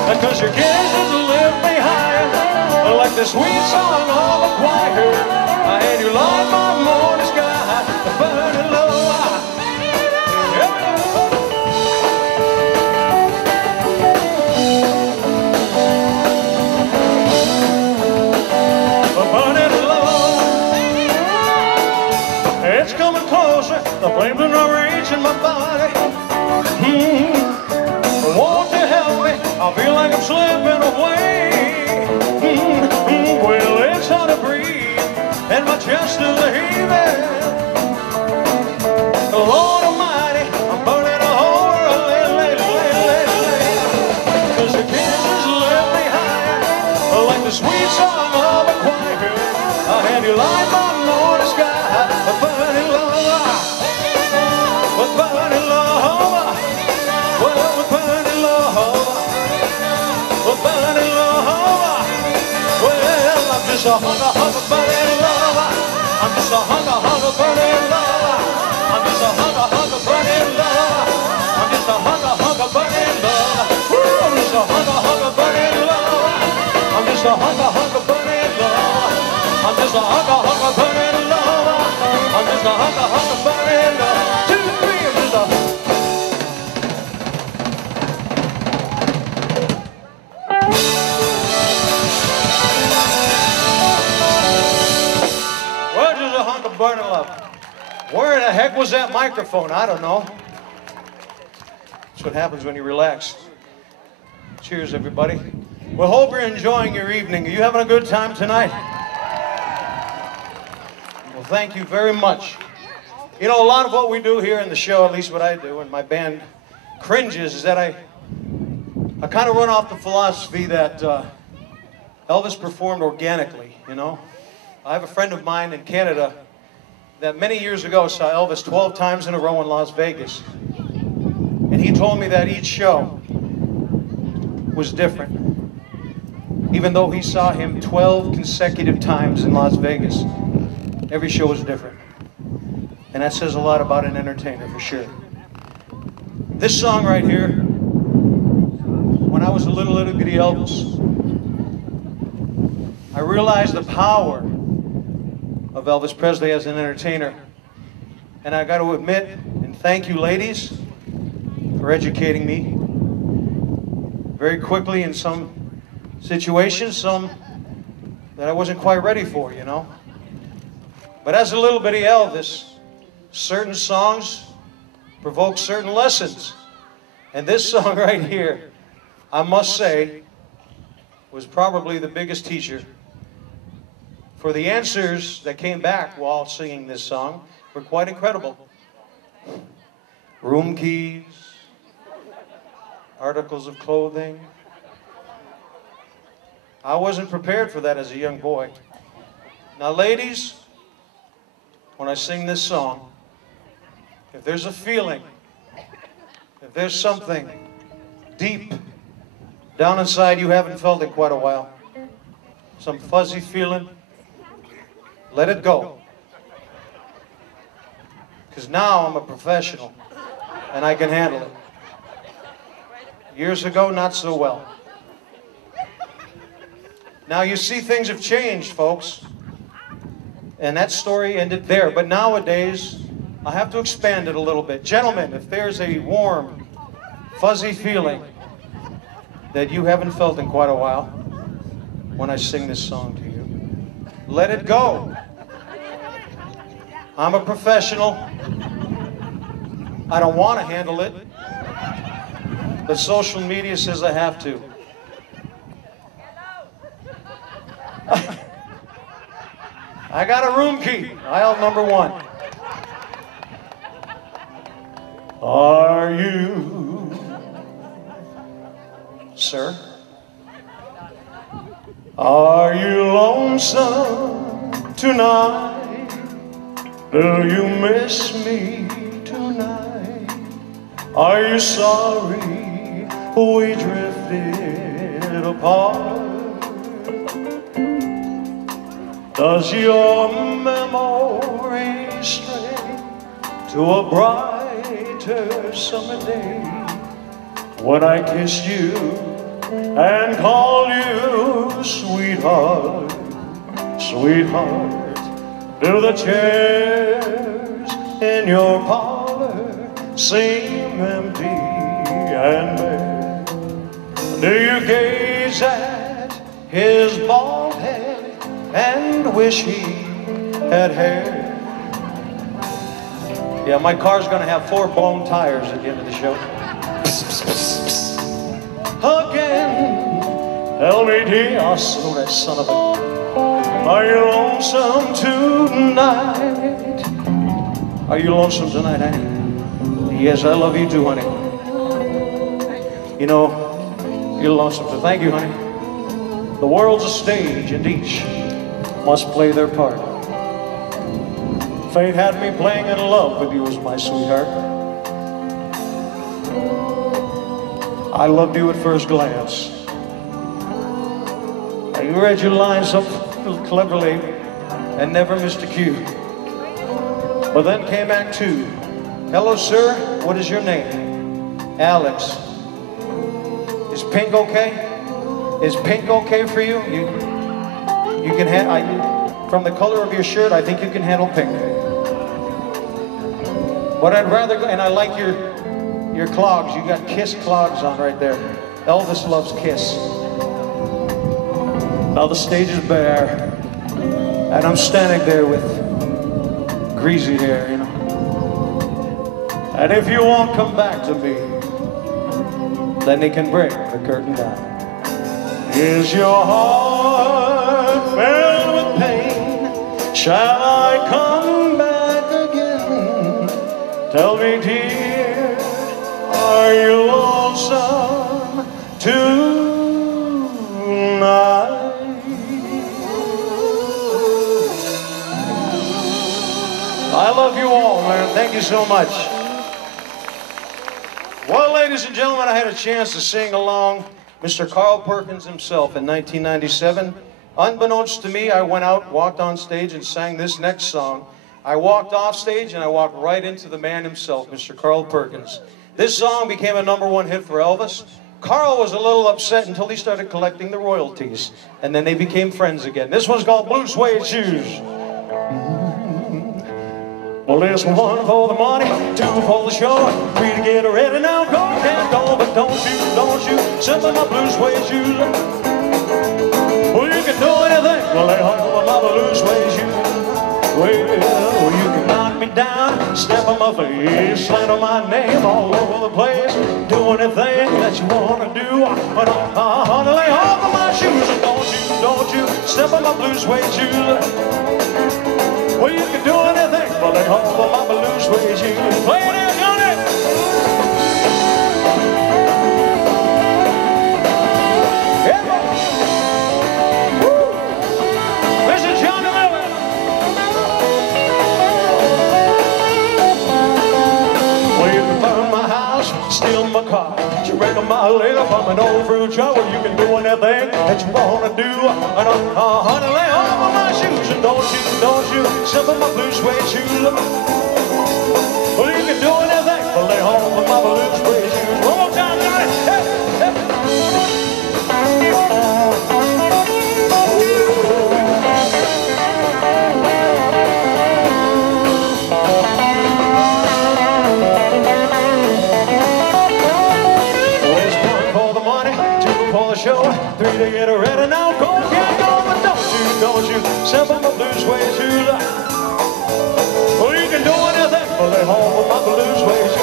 because your kisses lift me higher, like the sweet song of a choir. you light my morning sky, burning low. Burning low. It's coming closer, the flames are reaching my body. Won't you help me? I feel like I'm slipping away. Well, it's hard to breathe, and my chest is heaving. Lord Almighty, I'm burning a hole, cause the kisses left me high, like the sweet song of a choir. I had you light my morning sky, burning low, burning low. Well, we're burning low, we're burning low. Well, I'm just a hugger burning low. I'm just a hugger burning low. I'm just a hugger burning low. I'm just a hugger burning low. Woo, I'm just a hugger burning low. I'm just a hugger burning low. I'm just a hugger burning low. I'm just a hugger burning low. 2, 3, I'm just a hunk of burning love. Where the heck was that microphone? I don't know. That's what happens when you relax. Cheers, everybody. Well, hope you're enjoying your evening. Are you having a good time tonight? Well, thank you very much. You know, a lot of what we do here in the show, at least what I do, and my band Cringes, is that I kind of run off the philosophy that Elvis performed organically, you know? I have a friend of mine in Canada that many years ago saw Elvis 12 times in a row in Las Vegas. And he told me that each show was different. Even though he saw him 12 consecutive times in Las Vegas, every show was different. And that says a lot about an entertainer, for sure. This song right here, when I was a little bitty Elvis, I realized the power of Elvis Presley as an entertainer. And I got to admit, and thank you ladies for educating me very quickly in some situations, some that I wasn't quite ready for, you know. But as a little bitty Elvis, certain songs provoke certain lessons. And this song right here, I must say, was probably the biggest teacher. For the answers that came back while singing this song were quite incredible. Room keys, articles of clothing. I wasn't prepared for that as a young boy. Now, ladies, when I sing this song, if there's a feeling, if there's something deep down inside you haven't felt in quite a while, some fuzzy feeling, let it go. Because now I'm a professional and I can handle it. Years ago, not so well. Now you see, things have changed, folks. And that story ended there. But nowadays, I have to expand it a little bit. Gentlemen, if there's a warm, fuzzy feeling that you haven't felt in quite a while when I sing this song to you, let it go. I'm a professional. I don't want to handle it, but social media says I have to. I got a room key, aisle number 1. Are you, sir? Are you lonesome tonight? Do you miss me tonight? Are you sorry we drifted apart? Does your memory stray to a brighter summer day when I kissed you and called you sweetheart, sweetheart? Do the chairs in your parlor seem empty and bare? Do you gaze at his bald head and wish he had hair? Yeah, my car's gonna have 4 blown tires at the end of the show. Again, tell me, dear, oh, slow that son of a... Are you lonesome tonight? Are you lonesome tonight, honey? Yes, I love you too, honey. You know, you're lonesome too. Thank you, honey. The world's a stage and each must play their part. Fate had me playing in love with you as my sweetheart. I loved you at first glance. You read your lines so cleverly and never missed a cue. But then came Act 2. Hello, sir. What is your name? Alex. Is pink okay? Is pink okay for you? You can handle. From the color of your shirt, I think you can handle pink. But I'd rather go, and I like your clogs. You got Kiss clogs on right there. Elvis loves Kiss. Now the stage is bare, and I'm standing there with greasy hair, you know. And if you won't come back to me, then they can break the curtain down. Is your heart filled with pain? Shall I come back again? Tell me, dear, are you lonesome tonight? I love you all, man. Thank you so much. Well, ladies and gentlemen, I had a chance to sing along Mr. Carl Perkins himself in 1997. Unbeknownst to me, I went out, walked on stage, and sang this next song. I walked off stage and I walked right into the man himself, Mr. Carl Perkins. This song became a #1 hit for Elvis. Carl was a little upset until he started collecting the royalties, and then they became friends again. This one's called Blue Suede Shoes. Well, there's 1 for the money, 2 for the show, 3 to get ready now, go, can't go, but don't you, sip in my blue suede shoes. Well, you can do anything, well, they hold my blue suede shoes. Well, you can knock me down, step on my face, slander my name all over the place, do anything that you want to do, but honey, lay off of my shoes, and don't you, step on my blue suede shoes. Well, you can do anything, but they hold my blue suede shoes. Play it out, Johnny! Yeah! Woo! This is Johnny Lewis. Well, you can burn my house, steal my car, you wrangle my leg up on an old fruit jar. Well, you can do anything that you want to do, and honey, lay off of my shoes, and don't you, step on my blue suede shoes. Well, you can do anything, but lay off of my blue suede shoes. One more time, Johnny. Hey, hey. There's 1 for the money, 2 for the show, 3 to get ready now, go, can't go, but don't you, step on my blue suede shoes. Well, you can do anything, but they hold my blue suede shoes.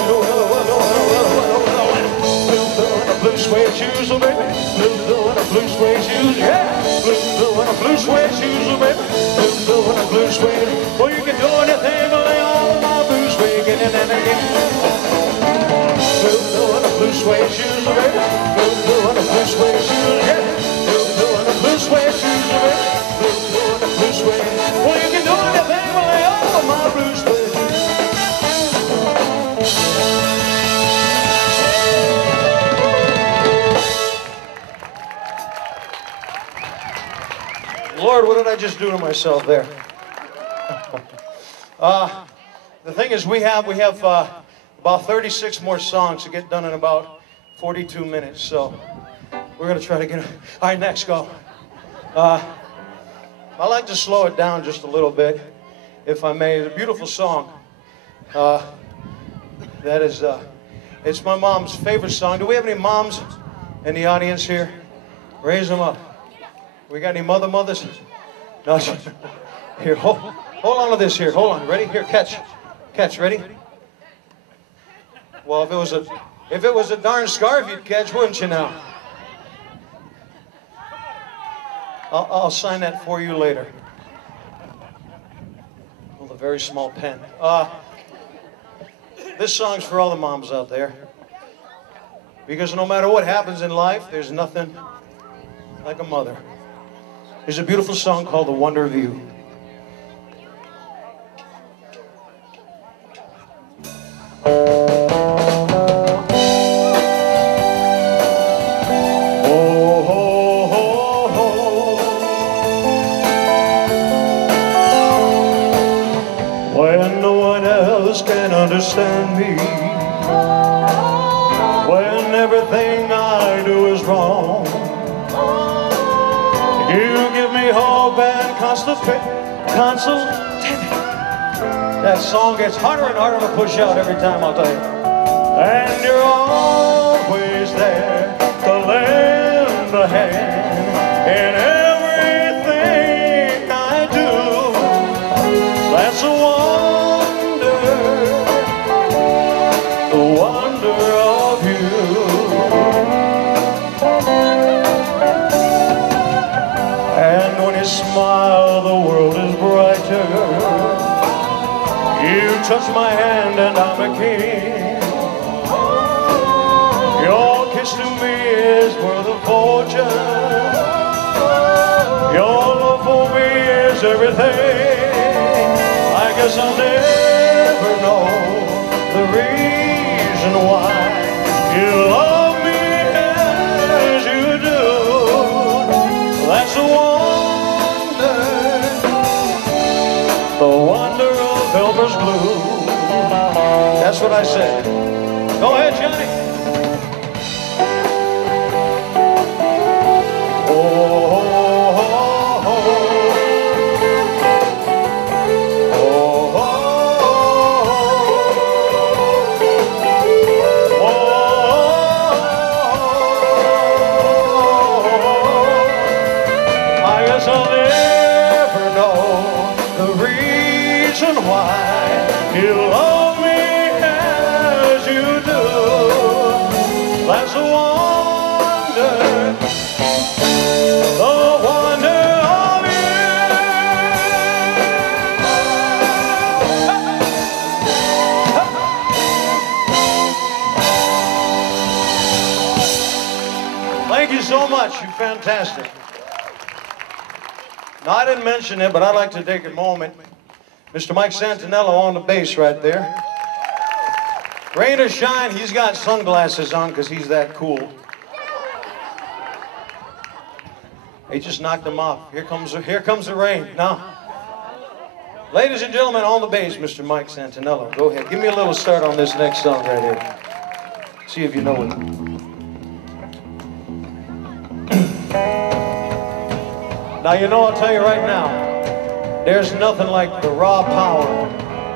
Blue suede shoes, oh baby. Blue suede shoes, yeah. Blue suede shoes, oh baby. Blue suede. Well, you can do anything, but they hold my blue suede. Blue suede shoes, oh baby. Blue suede shoes, yeah. Blue suede shoes, oh baby. Blue suede. Well, you can do anything, but they hold my blue suede. Lord, what did I just do to myself there? The thing is, we have about 36 more songs to get done in about 42 minutes. So we're going to try to get... All right, next, go. I like to slow it down just a little bit. if I may. It's a beautiful song. That is, it's my mom's favorite song. Do we have any moms in the audience here? Raise them up. We got any mothers? No. Here, hold on to this here. Hold on. Ready? Here, catch. Ready? Well, if it was a darn scarf, you'd catch, wouldn't you now? I'll sign that for you later. With a very small pen. This song's for all the moms out there. Because no matter what happens in life, there's nothing like a mother. There's a beautiful song called The Wonder of You. When no one else can understand me, when everything I do is wrong, you give me hope and constant. That song gets harder and harder to push out every time, I'll tell you. And you're always there to lend a hand in everything I do. That's a wonder of you. And when you smile, the world is brighter. You touch my hand and I'm a king. Your kiss to me is worth a fortune. Your love for me is everything. I guess I'll never know the reason why you love me as you do. That's a wonder, the wonder of Elvis blue. That's what I said. Go ahead, Johnny. Why you love me as you do. That's a wonder, the wonder of you. Thank you so much. You're fantastic. Now, I didn't mention it, but I'd like to take a moment. Mr. Mike Santinello on the bass right there. Rain or shine, he's got sunglasses on because he's that cool. He just knocked them off. Here comes the rain. Now, ladies and gentlemen, on the bass, Mr. Mike Santinello. Go ahead. Give me a little start on this next song right here. See if you know it. Now, you know, I'll tell you right now, there's nothing like the raw power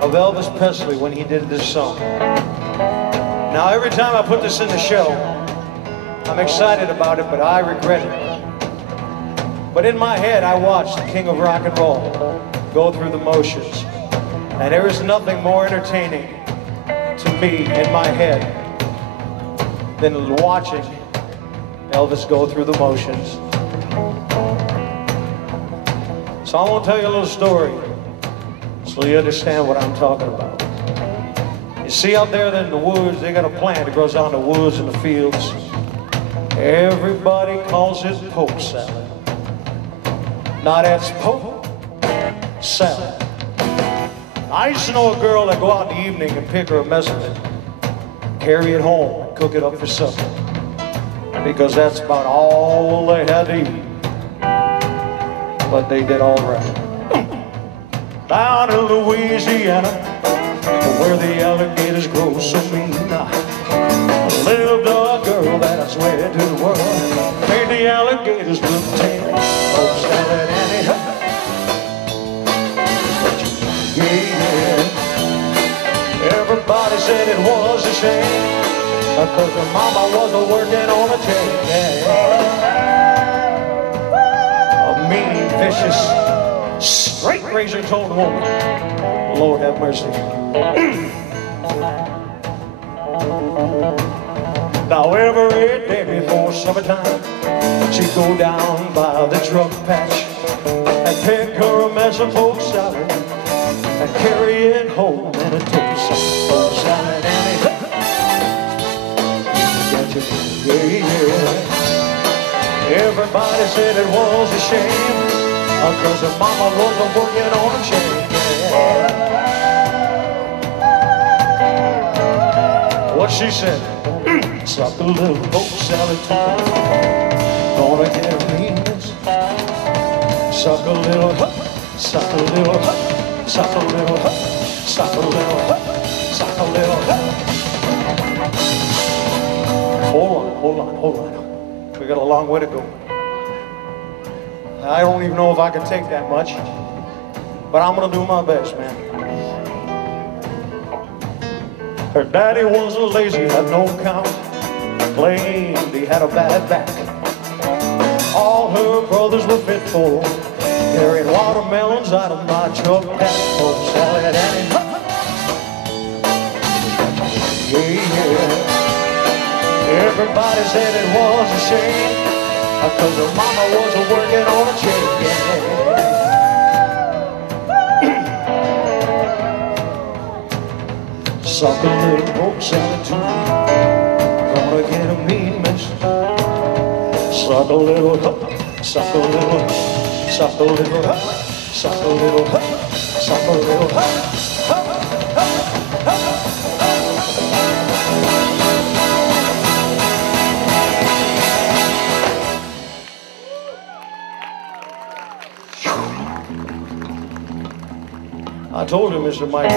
of Elvis Presley when he did this song. Now, every time I put this in the show, I'm excited about it, but I regret it. But in my head, I watched the king of rock and roll go through the motions. And there is nothing more entertaining to me in my head than watching Elvis go through the motions. So I want to tell you a little story so you understand what I'm talking about. You see out there in the woods, they got a plant that grows out in the woods and the fields. Everybody calls it poke salad. Now that's poke salad. I used to know a girl that go out in the evening and pick her a mess of it, carry it home, and cook it up for supper. Because that's about all they had to eat. But they did all right. Down in Louisiana, where the alligators grow so mean, lived a girl that I swear to the world made the alligators look tame. Oh, salad anyhow. shame, because her mama was working on a chain. A mean, vicious, straight razor-toned woman. Lord have mercy. Now every day before summertime, she'd go down by the drug patch and pick her a mess of poke salad and carry it home in a toast. Poke salad and it yeah. Everybody said it was a shame, because her mama wasn't working on a chain. What she said? Suck a little poke salad tonight, gonna get a meanness. Suck a little, suck a little, suck a little, suck a little, suck a little. Hold on. We got a long way to go. I don't even know if I can take that much, but I'm gonna do my best, man. Her daddy was lazy, had no count, claimed he had a bad back. All her brothers were fitful, carrying watermelons out of my truck pack. Poke salad and it, yeah. Everybody said it was a shame, because her mama wasn't working on a chain. Suck a little poke salad tonight, gonna get a mean mess. Suck a little, suck a little, suck a little, suck a little, suck a little. I told you, Mr. Mike,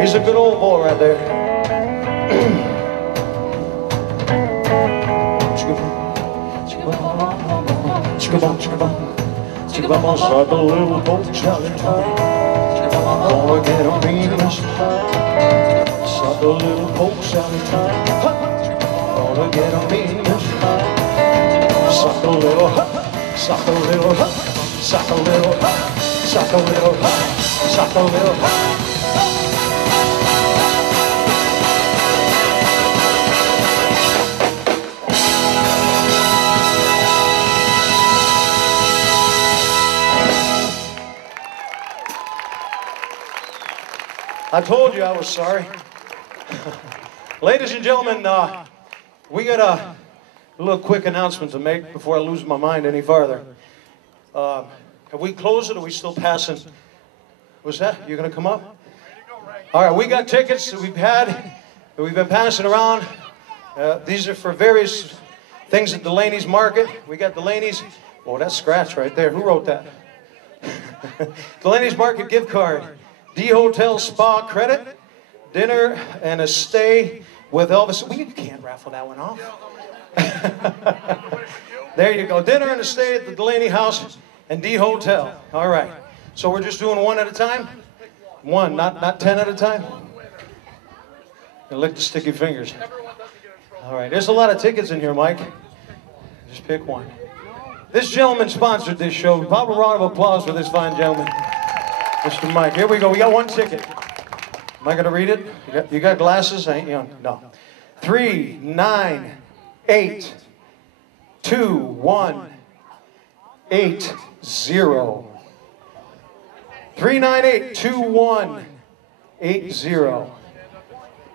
he's a good old boy right there. Suck a little poke salad tonight, gonna get a meanness. Suck a little poke salad tonight, gonna get a meanness. Suck a little, suck a little, suck a little, suck a little, suck a little. I told you I was sorry. Ladies and gentlemen, we got a little quick announcement to make before I lose my mind any farther. Have we closed it, or are we still passing? What's that? You're going to come up? All right, we got tickets that we've been passing around. These are for various things at Delaney's Market. We got Delaney's. Oh, that's scratch right there. Who wrote that? Delaney's Market gift card. D Hotel Spa credit, dinner and a stay with Elvis. You can't raffle that one off. There you go. Dinner and a stay at the Delaney House and D Hotel. All right. So we're just doing one at a time? One, not 10 at a time? And lick the sticky fingers. All right. There's a lot of tickets in here, Mike. Just pick one. This gentleman sponsored this show. Pop a round of applause for this fine gentleman. Mr. Mike, here we go. We got one ticket. Am I going to read it? You got glasses? I ain't young. No. 398-2180. 398-2180.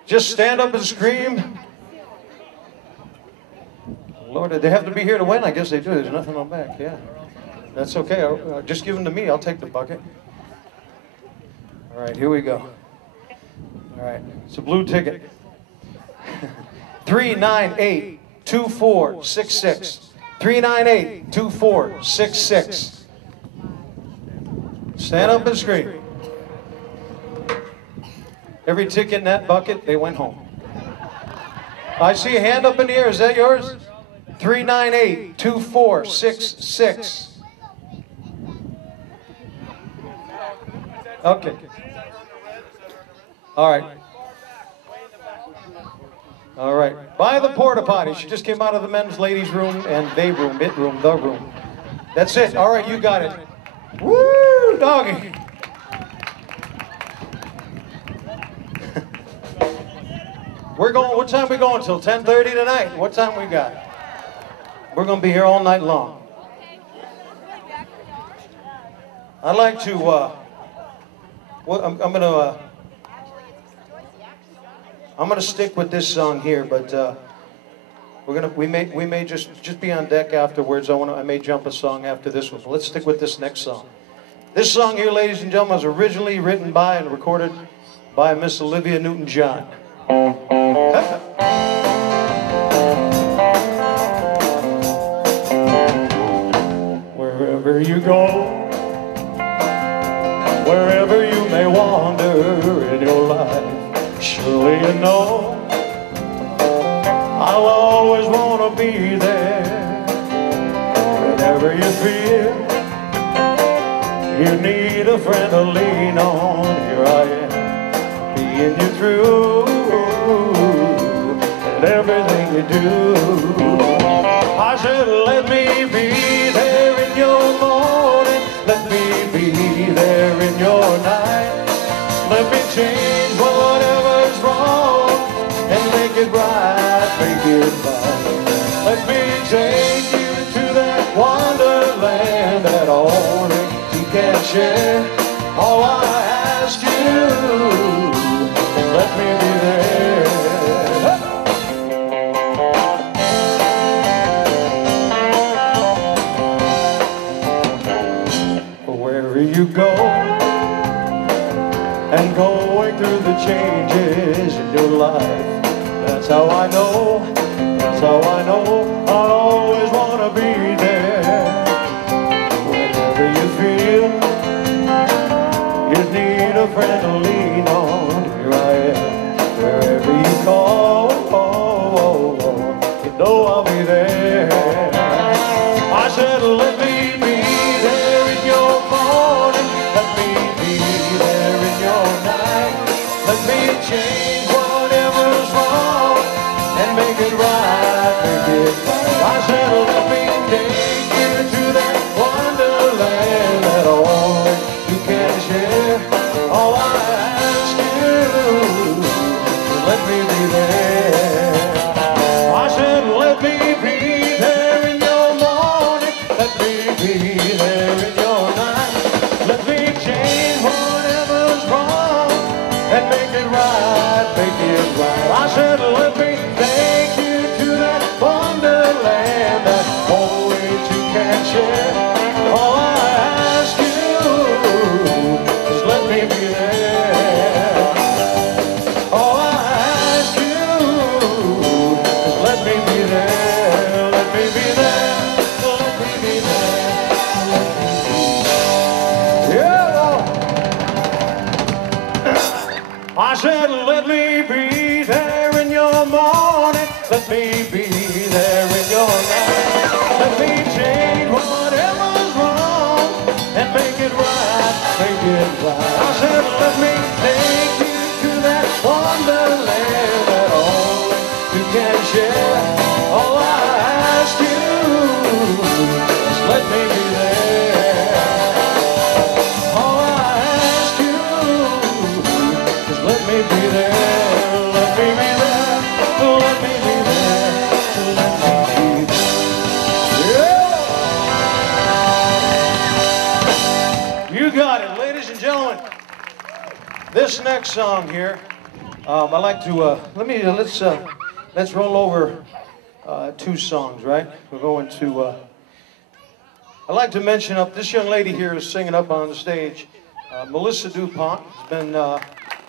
Just stand up and scream. Lord, did they have to be here to win? I guess they do. There's nothing on back. Yeah. That's okay. Just give them to me. I'll take the bucket. All right, here we go. All right, it's a blue ticket. 398-2466. 398-2466. Stand up and scream. Every ticket in that bucket, they went home. I see a hand up in the air. Is that yours? 398-2466. Okay. All right. All right. By the porta potty. She just came out of the men's, ladies' room, and they room, it room, the room. That's it. All right, you got it. Woo, doggy. We're going. What time we going till? 10:30 tonight. What time we got? We're going to be here all night long. I'd like to. Well, I'm gonna stick with this song here, but we may just be on deck afterwards. I may jump a song after this one. Let's stick with this next song. This song here, ladies and gentlemen, was originally written by and recorded by Miss Olivia Newton-John. Wherever you go, wherever you may wander in your life, surely you know I'll always want to be there. Whenever you feel you need a friend to lean on, here I am, being you through and everything you do. I said, let me be there in your morning, let me be there in your night. Let me change whatever's wrong and make it right, make it right. Let me take you to that wonderland that only you can share. All I ask you, let me be there. Wherever you go, and going through the changes in your life, that's how I know, that's how I know I'll always want to be there. Whenever you feel you need a friend to lean on, here I am. Wherever you call, you know I'll be there. I said, let me be there in your morning, let me be there in your night. Let me change whatever's wrong and make it right, make it right. I said, let me take you to that wonderland that only you can share. All I ask you, let me be there. I said, let me be there in your morning, let me be there in your night. Let me change whatever's wrong and make it right, make it right. I said, let me take you to that wonderland that only two can share. All I ask you is let me be there. All I ask you is let me be there. Let me be there. Let me be there. Let me be there. Yeah. I said, let me be there in your morning, let me be there in your night. Let me change whatever's wrong and make it right, make it right. I said, let me take you to that wonderland that only you can share. All I ask you is let me be there. All I ask you is let me be there. Let me be there. Let me be there. Let me be there. Yeah. You got it, ladies and gentlemen. This next song here, I like to let's roll over two songs, right? We're going to. I'd like to mention up this young lady here is singing up on the stage. Melissa DuPont has been.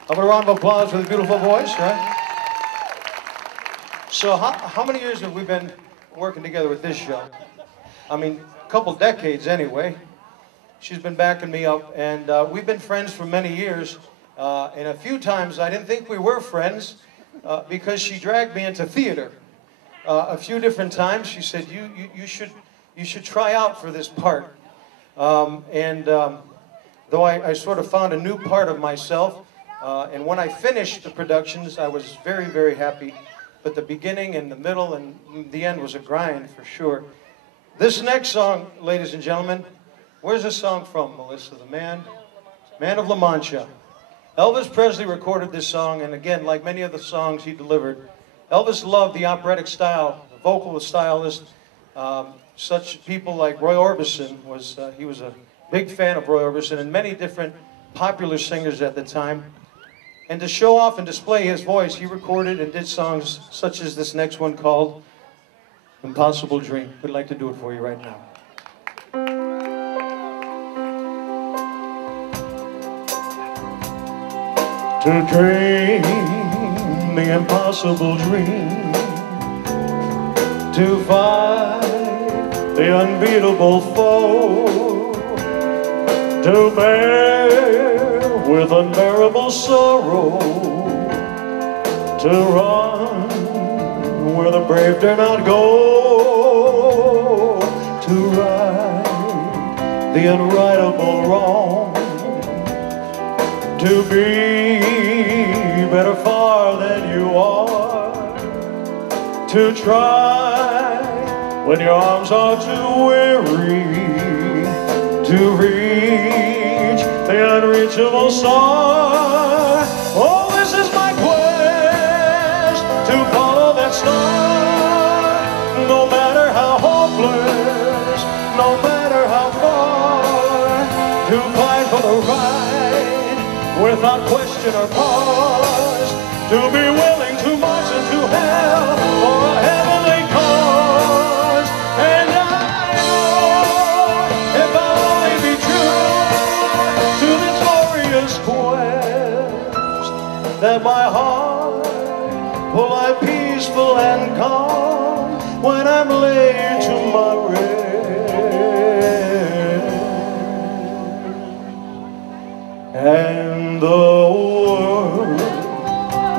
Have a round of applause for the beautiful voice, right? So how many years have we been working together with this show? I mean, a couple decades anyway. She's been backing me up, and we've been friends for many years. And a few times I didn't think we were friends because she dragged me into theater. A few different times she said, you should try out for this part. Though I sort of found a new part of myself, and when I finished the productions, I was very, very happy but the beginning and the middle and the end was a grind for sure. This next song, ladies and gentlemen, where's this song from, Melissa? The Man of La Mancha. Elvis Presley recorded this song, and again, like many of the songs he delivered, Elvis loved the operatic style, the vocal stylist. Such people like Roy Orbison, he was a big fan of Roy Orbison and many different popular singers at the time. And to show off and display his voice, he recorded and did songs such as this next one called Impossible Dream. We'd like to do it for you right now. To dream the impossible dream, to fight the unbeatable foe, to bear with unbearable sorrow, to run where the brave dare not go, to right the unrightable wrong, to be better far than you are, to try when your arms are too weary, to reach the unreachable star. Oh, this is my quest, to follow that star, no matter how hopeless, no matter how far, to fight for the right without question or pause, to be willing to march into hell for a heavenly cause. And I know if I'll only be true to this glorious quest, that my heart will lie peaceful and calm when I'm laid to my rest. And the world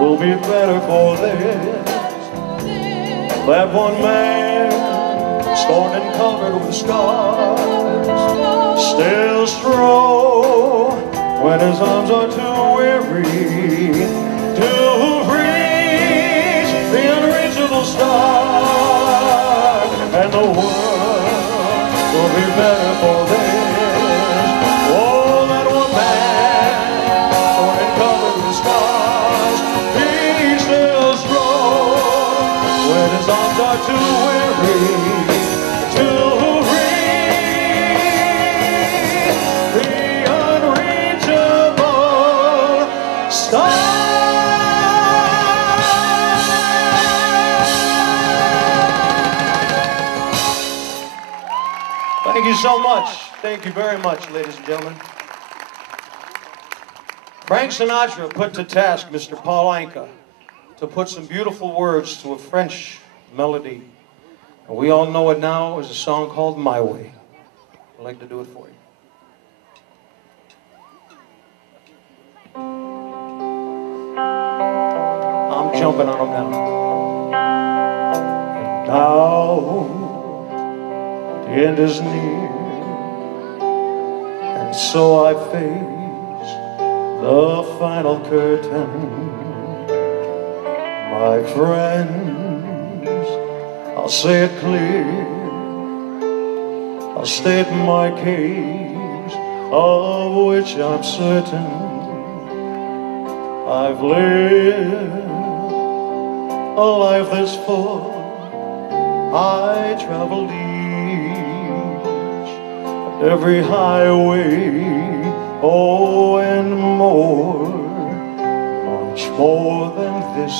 will be better for this, that one man, scorned and covered with scars, still strong when his arms are too weary to reach the unreachable star. And the world will be better for this. Too weary to reach the unreachable star. Thank you so much. Thank you very much, ladies and gentlemen. Frank Sinatra put to task Mr. Paul Anka to put some beautiful words to a French melody. And we all know it now as a song called My Way. I'd like to do it for you. I'm jumping on them now. And now the end is near, and so I face the final curtain. My friends, I'll say it clear, I'll state my case, of which I'm certain. I've lived a life that's full, I traveled each and every highway, oh, and more, much more than this.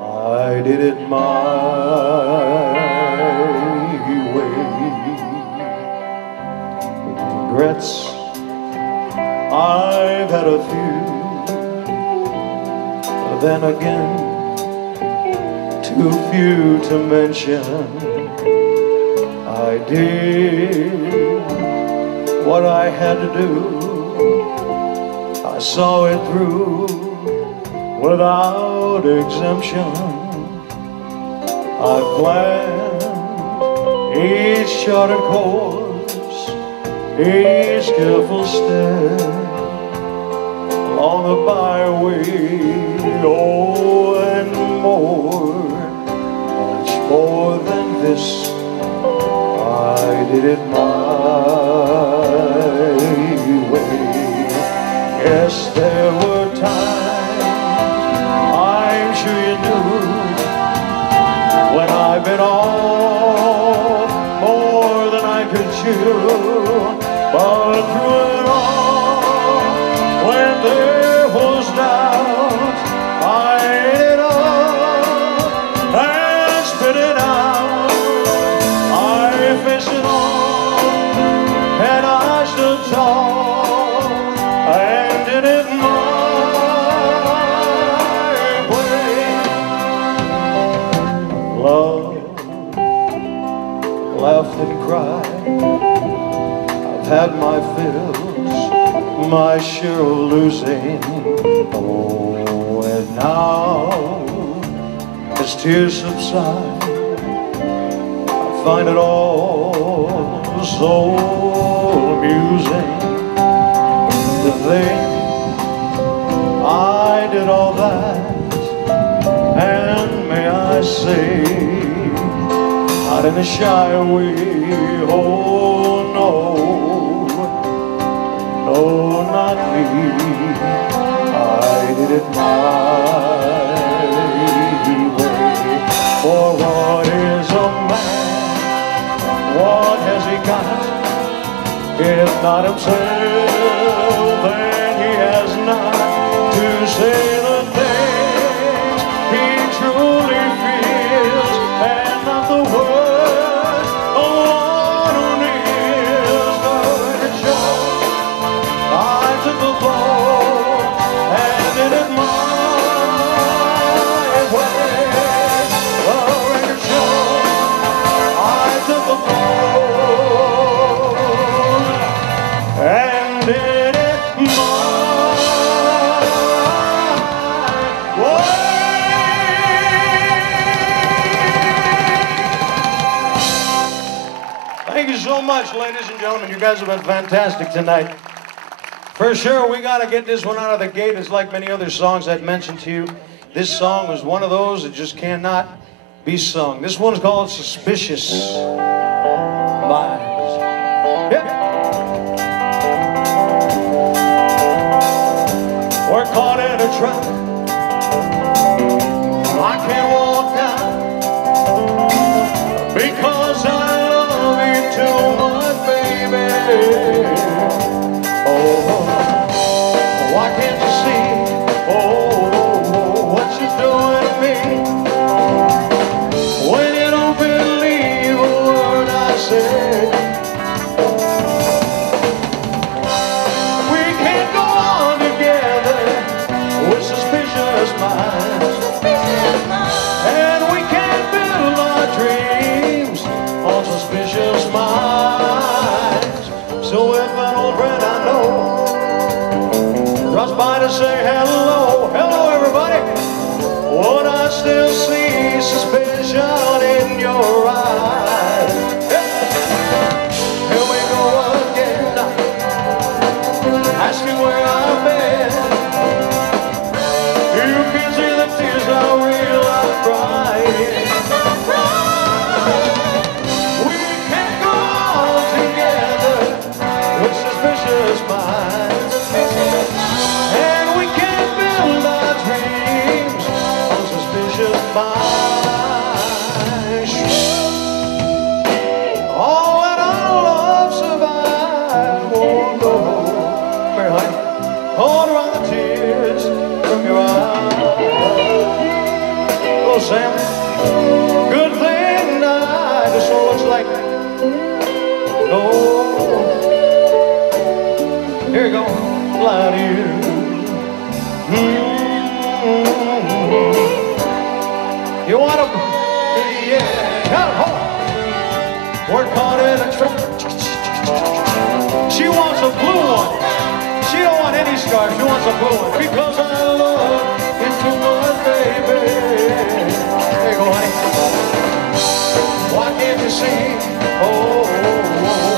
I did it my way. Regrets, I've had a few, but then again, too few to mention. I did what I had to do, I saw it through without exemption. I planned each charted course, each careful step along the byway, oh, and more. did it my way. Yes, there were times, I'm sure you knew, when I've been off more than I could chew. But through it all, when there was doubt, I ate it up and spit it out. I faced it all, and I stood tall, and did it my way. Love, laughed and cried, I've had my fills, my share of losing. Oh, and now, as tears subside, I find it all so amusing to think I did all that, and may I say, not in a shy way. Oh no, no, not me. I did it my way. For what is a man? What has he got? If not himself, then he has not to say the things he truly feels, and not the words of one who kneels. The record shows I took the fall and did it my way. The record shows I took the fall and did it my way. Thank you so much, ladies and gentlemen. You guys have been fantastic tonight. For sure, we got to get this one out of the gate. It's like many other songs I've mentioned to you. This song was one of those that just cannot be sung. This one's called Suspicious Minds. Yeah. We're caught in a trap. I can't walk down because I love you too much, baby. Oh, why can't you see? Oh, what you're doing to me? When you don't believe a word I say. We can't go on together with suspicious minds. And we can't build our dreams on suspicious minds. So if an old friend I know drops by to say hello, hello everybody, would I still see suspicion in your eyes? Here we go again, asking where I've been. You can see the tears I real I'm crying. We can't go on together with suspicious minds, and we can't build our dreams on suspicious minds. All that our love survive won't go. Mary, honey, hold around the tears from your eyes. Oh, Sam, good thing tonight this one looks like no. Here you go, lie to you. You want to, yeah, got it, hold on. We're caught in a trap. She wants a blue one. She don't want any scarf, she wants a blue one. Because I love you too much, baby. There you go, honey. Why can't you see? Oh,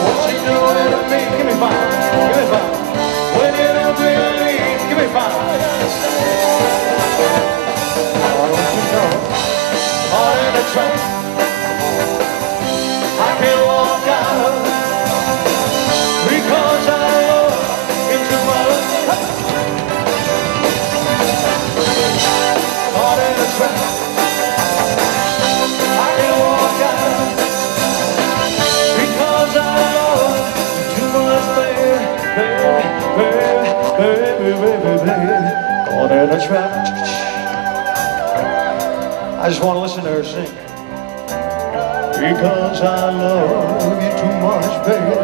what's she doing to me? Give me five, give me five. When you don't believe, give me five. Why don't you know? Caught in a trap. I can't walk out. track. I can walk out because I love you too much, baby, baby, baby, baby, baby. Caught in a trap. I just want to listen to her sing. Because I love you too much, baby.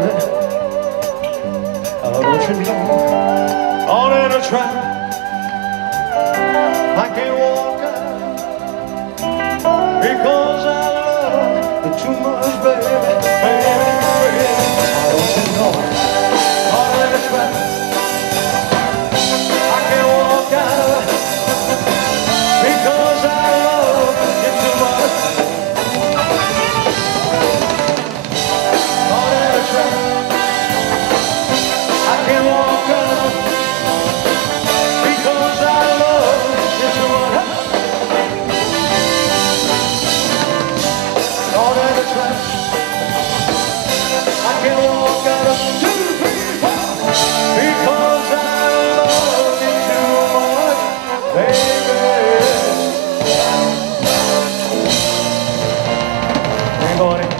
Don't you know? Caught in a trap. I can't walk out because I love you too much, baby. Baby, baby. Don't you know? Caught in a trap. I can't walk out because I love you too much. Caught in a trap. I can't walk out because I love you too much. Caught in a trap. I can't walk out of 2, 3, 4 because I love you too much, baby. Ain't going in.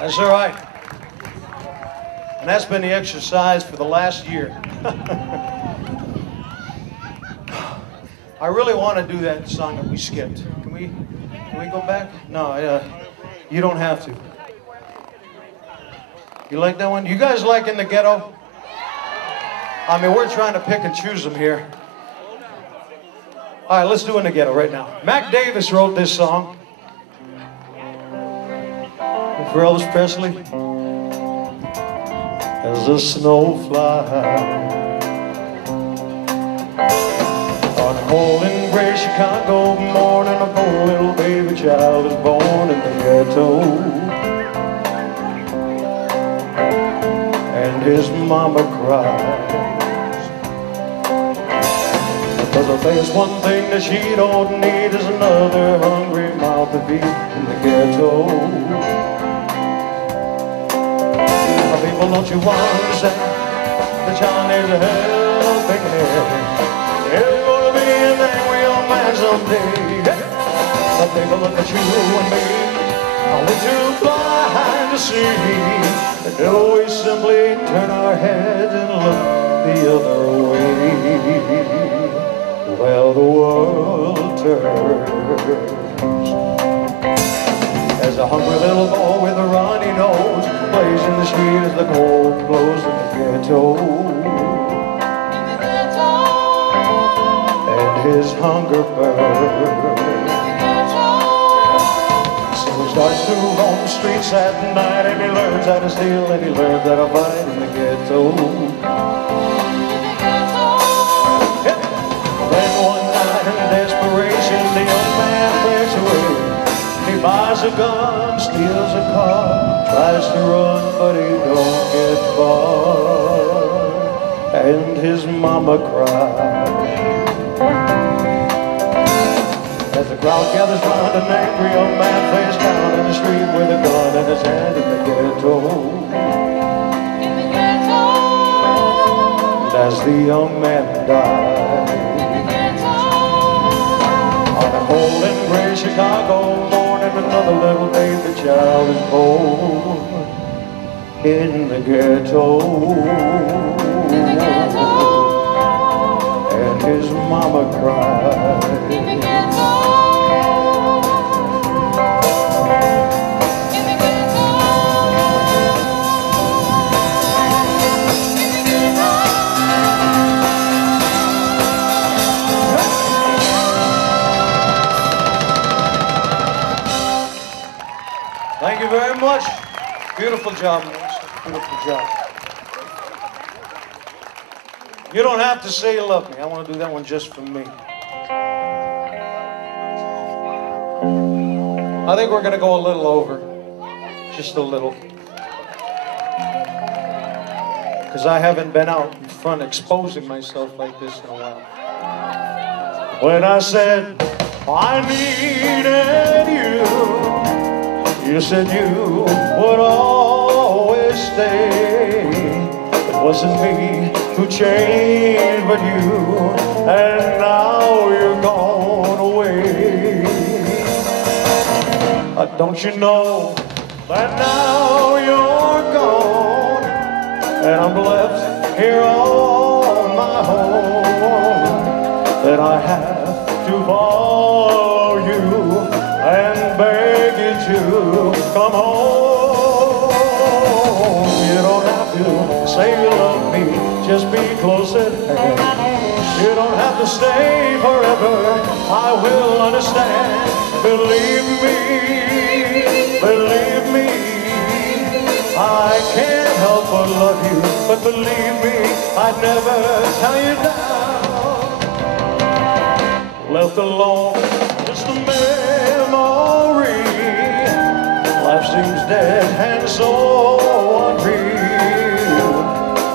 That's all right. And that's been the exercise for the last year. I really want to do that song that we skipped. Can we go back? No, you don't have to. You like that one? You guys like In the Ghetto? I mean, we're trying to pick and choose them here. All right, let's do In the Ghetto right now. Mac Davis wrote this song. For Elvis Presley. As a snow flies on a cold and gray Chicago morning, a poor little baby child is born in the ghetto, and his mama cries because there's one thing that she don't need is another hungry mouth to feed in the ghetto. People, don't you understand? The child needs a helping hand. There's gonna be an angry old man someday. But take a look at you and me. Are we too blind to see? And do we simply turn our heads and look the other way? Well, the world turns as a hungry little boy with a runny nose plays in the street as the cold blows in the ghetto. And his hunger burns. So he starts to roam the streets at night, and he learns how to steal, and he learns how to fight in the ghetto. Yeah. Then one night in desperation, the young man breaks away. He buys a gun, steals a car, tries to run, but he don't get far. And his mama cries as the crowd gathers round an angry young man face down in the street with a gun in his hand in the ghetto. And as the young man dies on a cold and gray Chicago morning, another little baby child is born in the ghetto. And his mama cried. Thank you very much. Beautiful job, Lewis. Beautiful job. You don't have to say you love me. I want to do that one just for me. I think we're going to go a little over. Just a little. Because I haven't been out in front exposing myself like this in a while. When I said I needed you, you said you were would always stay. It wasn't me who changed but you, and now you're gone away. Don't you know that now you're gone, and I'm left here on my own, that I have to follow you and beg you to come home. You don't have to say you love me, just be close at hand. You don't have to stay forever, I will understand. Believe me, I can't help but love you, but believe me, I'd never tell you down. Left alone, just a memory. Life seems dead and so unreal.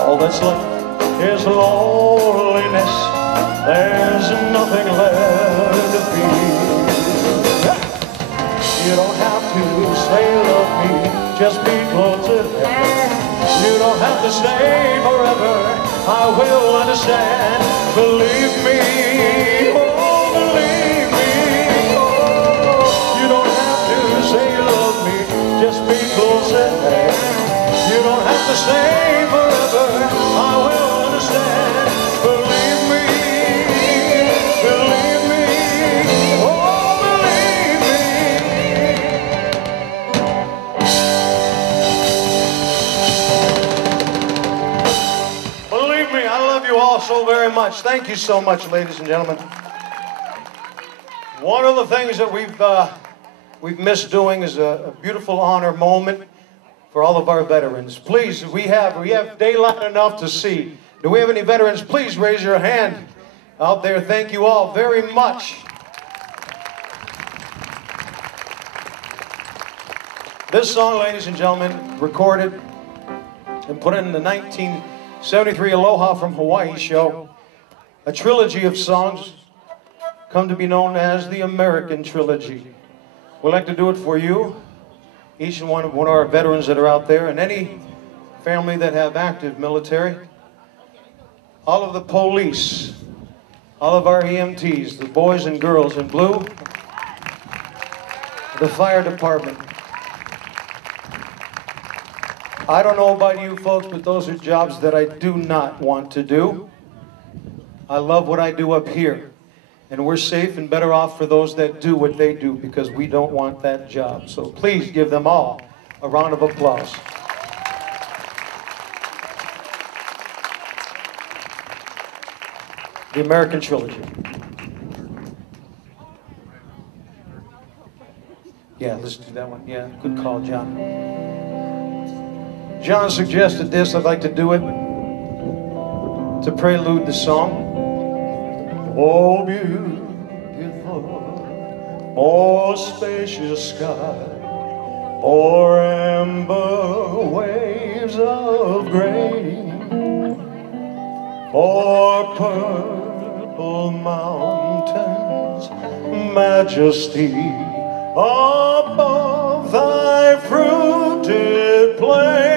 All that's left is loneliness. There's nothing left to feel. You don't have to say love me, just be close at hand. You don't have to stay forever, I will understand. Believe me, oh believe me, oh. You don't have to say you love me, just be close at hand. You don't have to stay forever, I will understand. Believe me, oh believe me. Believe me, I love you all so very much. Thank you so much, ladies and gentlemen. One of the things that we've missed doing is a beautiful honor moment for all of our veterans. Please, we have daylight enough to see. Do we have any veterans? Please raise your hand out there. Thank you all very much. This song, ladies and gentlemen, recorded and put in the 1973 Aloha from Hawaii show, a trilogy of songs come to be known as the American Trilogy. We'd like to do it for you, each and one of our veterans that are out there, and any family that have active military, all of the police, all of our EMTs, the boys and girls in blue, the fire department. I don't know about you folks, but those are jobs that I do not want to do. I love what I do up here. And we're safe and better off for those that do what they do, because we don't want that job. So please give them all a round of applause. The American Trilogy. Yeah, let's do that one. Yeah, good call, John. John suggested this. I'd like to do it to prelude the song. Oh, beautiful, oh, spacious sky, oh, amber waves of grain, oh, purple mountains, majesty above thy fruited plain.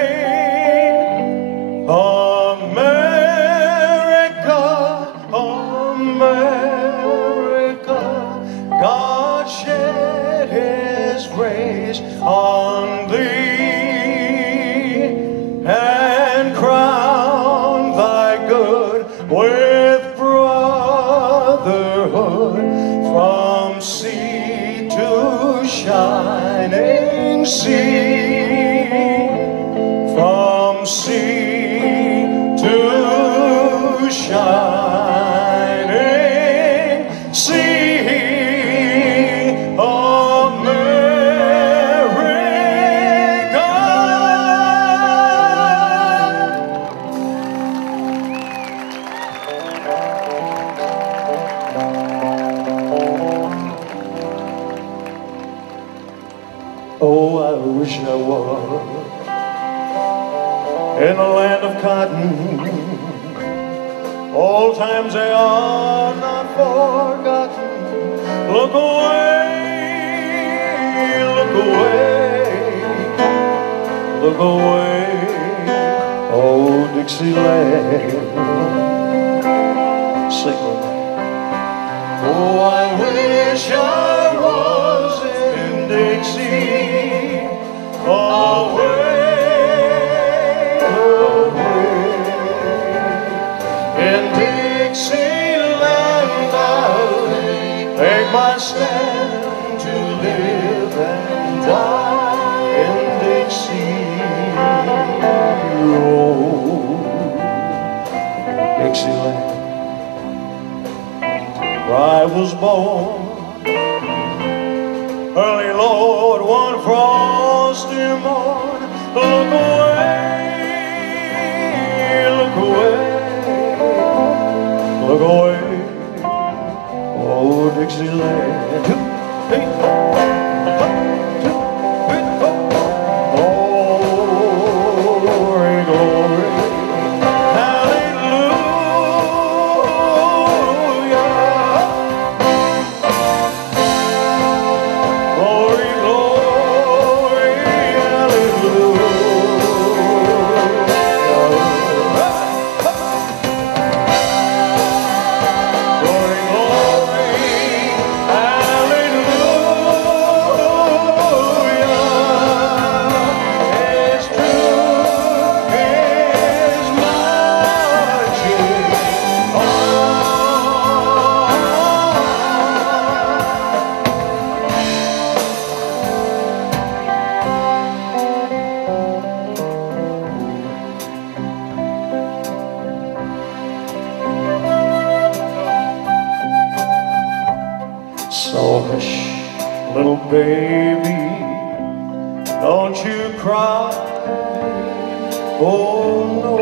America, God shed His grace on thee and crowned thy good with brotherhood from sea to shining sea, from sea to shining. Oh, I wish I was in the land of cotton. Old times they are not forgotten. Look away, look away, oh Dixieland. Sing with me. Oh, I wish I was in Dixie, away, away. In Dixieland I'll take my stand to live and die in Dixie. Oh, Dixieland, where I was born. Early, Lord, one frosty morn. Look away, look away, oh Dixieland. Hey. Glory, glory, hallelujah. Glory, glory, hallelujah. Glory, glory, hallelujah. His truth is marching on. So hush, little baby, don't you cry. Oh no,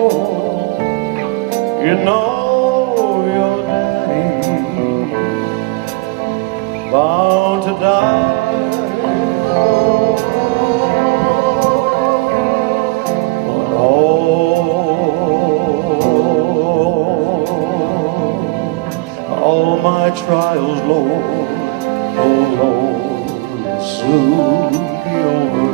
you know your daddy bound to die. But all my trials, Lord, oh Lord, will soon be over.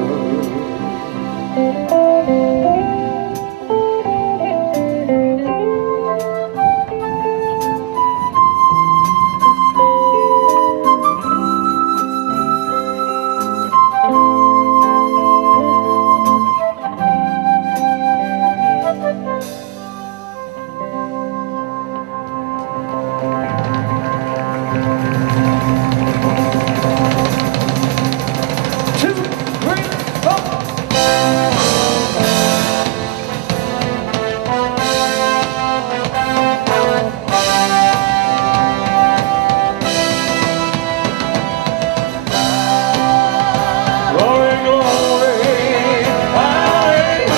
Glory, glory, hallelujah.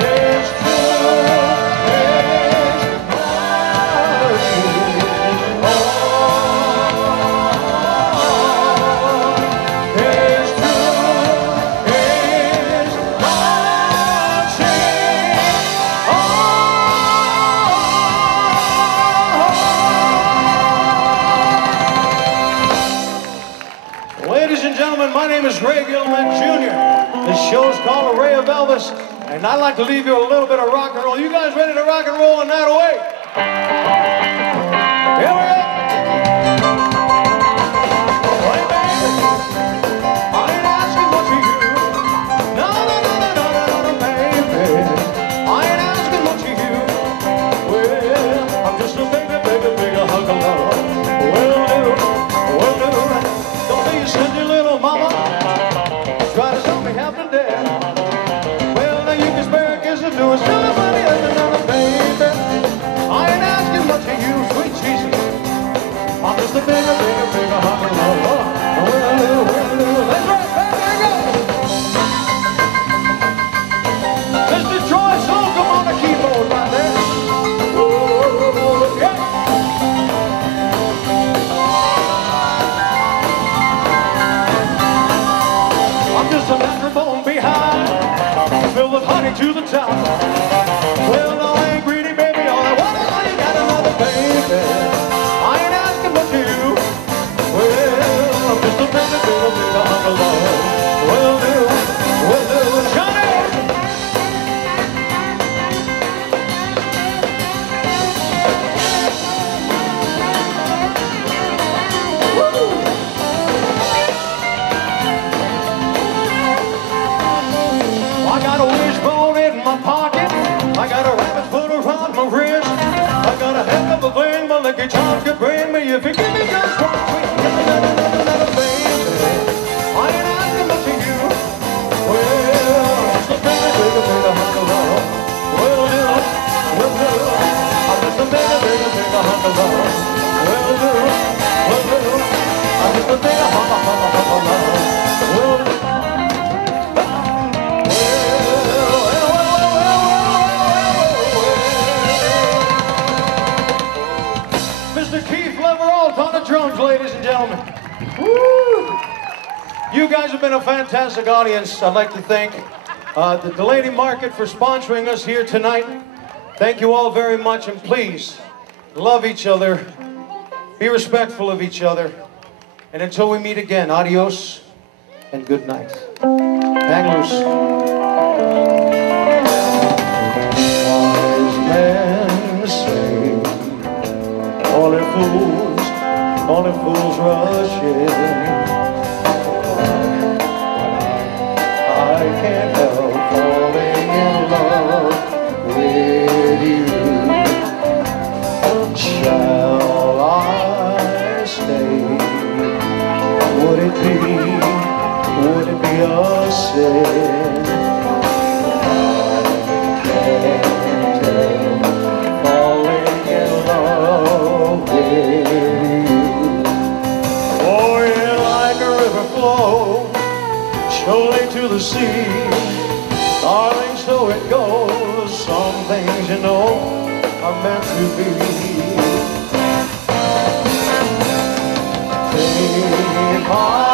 His truth is marching on. His truth is marching on. Ladies and gentlemen, my name is Ray Gilman Jr. This show is called A Ray of ELVIS, and I'd like to leave you a little bit of rock and roll. You guys ready to rock and roll in that way? Here we go. Hey, baby, I ain't asking what you do. No, no, no, no, no, no, no, baby. I ain't asking what you do. Well, I'm just a baby, baby, baby, hug of love. Well, don't be a stingy little mama. Try to stop me half to death. Well, now you can spare a kiss or two. It's not money, another baby. I ain't asking much of you, sweet Jesus. I'm just a bigger, bigger, bigger hug of love. That's right, baby, there you go. Mr. Troy Slocum on the keyboard right there. Ooh, yeah. I'm just a microphone behind, filled with honey to the top. Well, no, I ain't greedy, baby. All I want is I ain't got another baby. I ain't asking but you. Well, I'm just a baby, baby, baby, hug of love. lucky charms could bring me if you give me just one sweet little baby. I ain't asking much of you. Well, just a bigger hunk of love. Will do. I'm just a bigger hunk of love. Will do. I'm just a bigger hunk of love. Will do. On the drums, ladies and gentlemen. Woo! You guys have been a fantastic audience. I'd like to thank the Delaney Market for sponsoring us here tonight. Thank you all very much, and please love each other, be respectful of each other, and until we meet again, adios and good night. Hang loose. Wise men say only fools rush in. I can't help falling in love with you. Shall I stay? Would it be a sin? I can't help falling in love with you. Surely to the sea, darling, so it goes. Some things, you know, are meant to be. Take my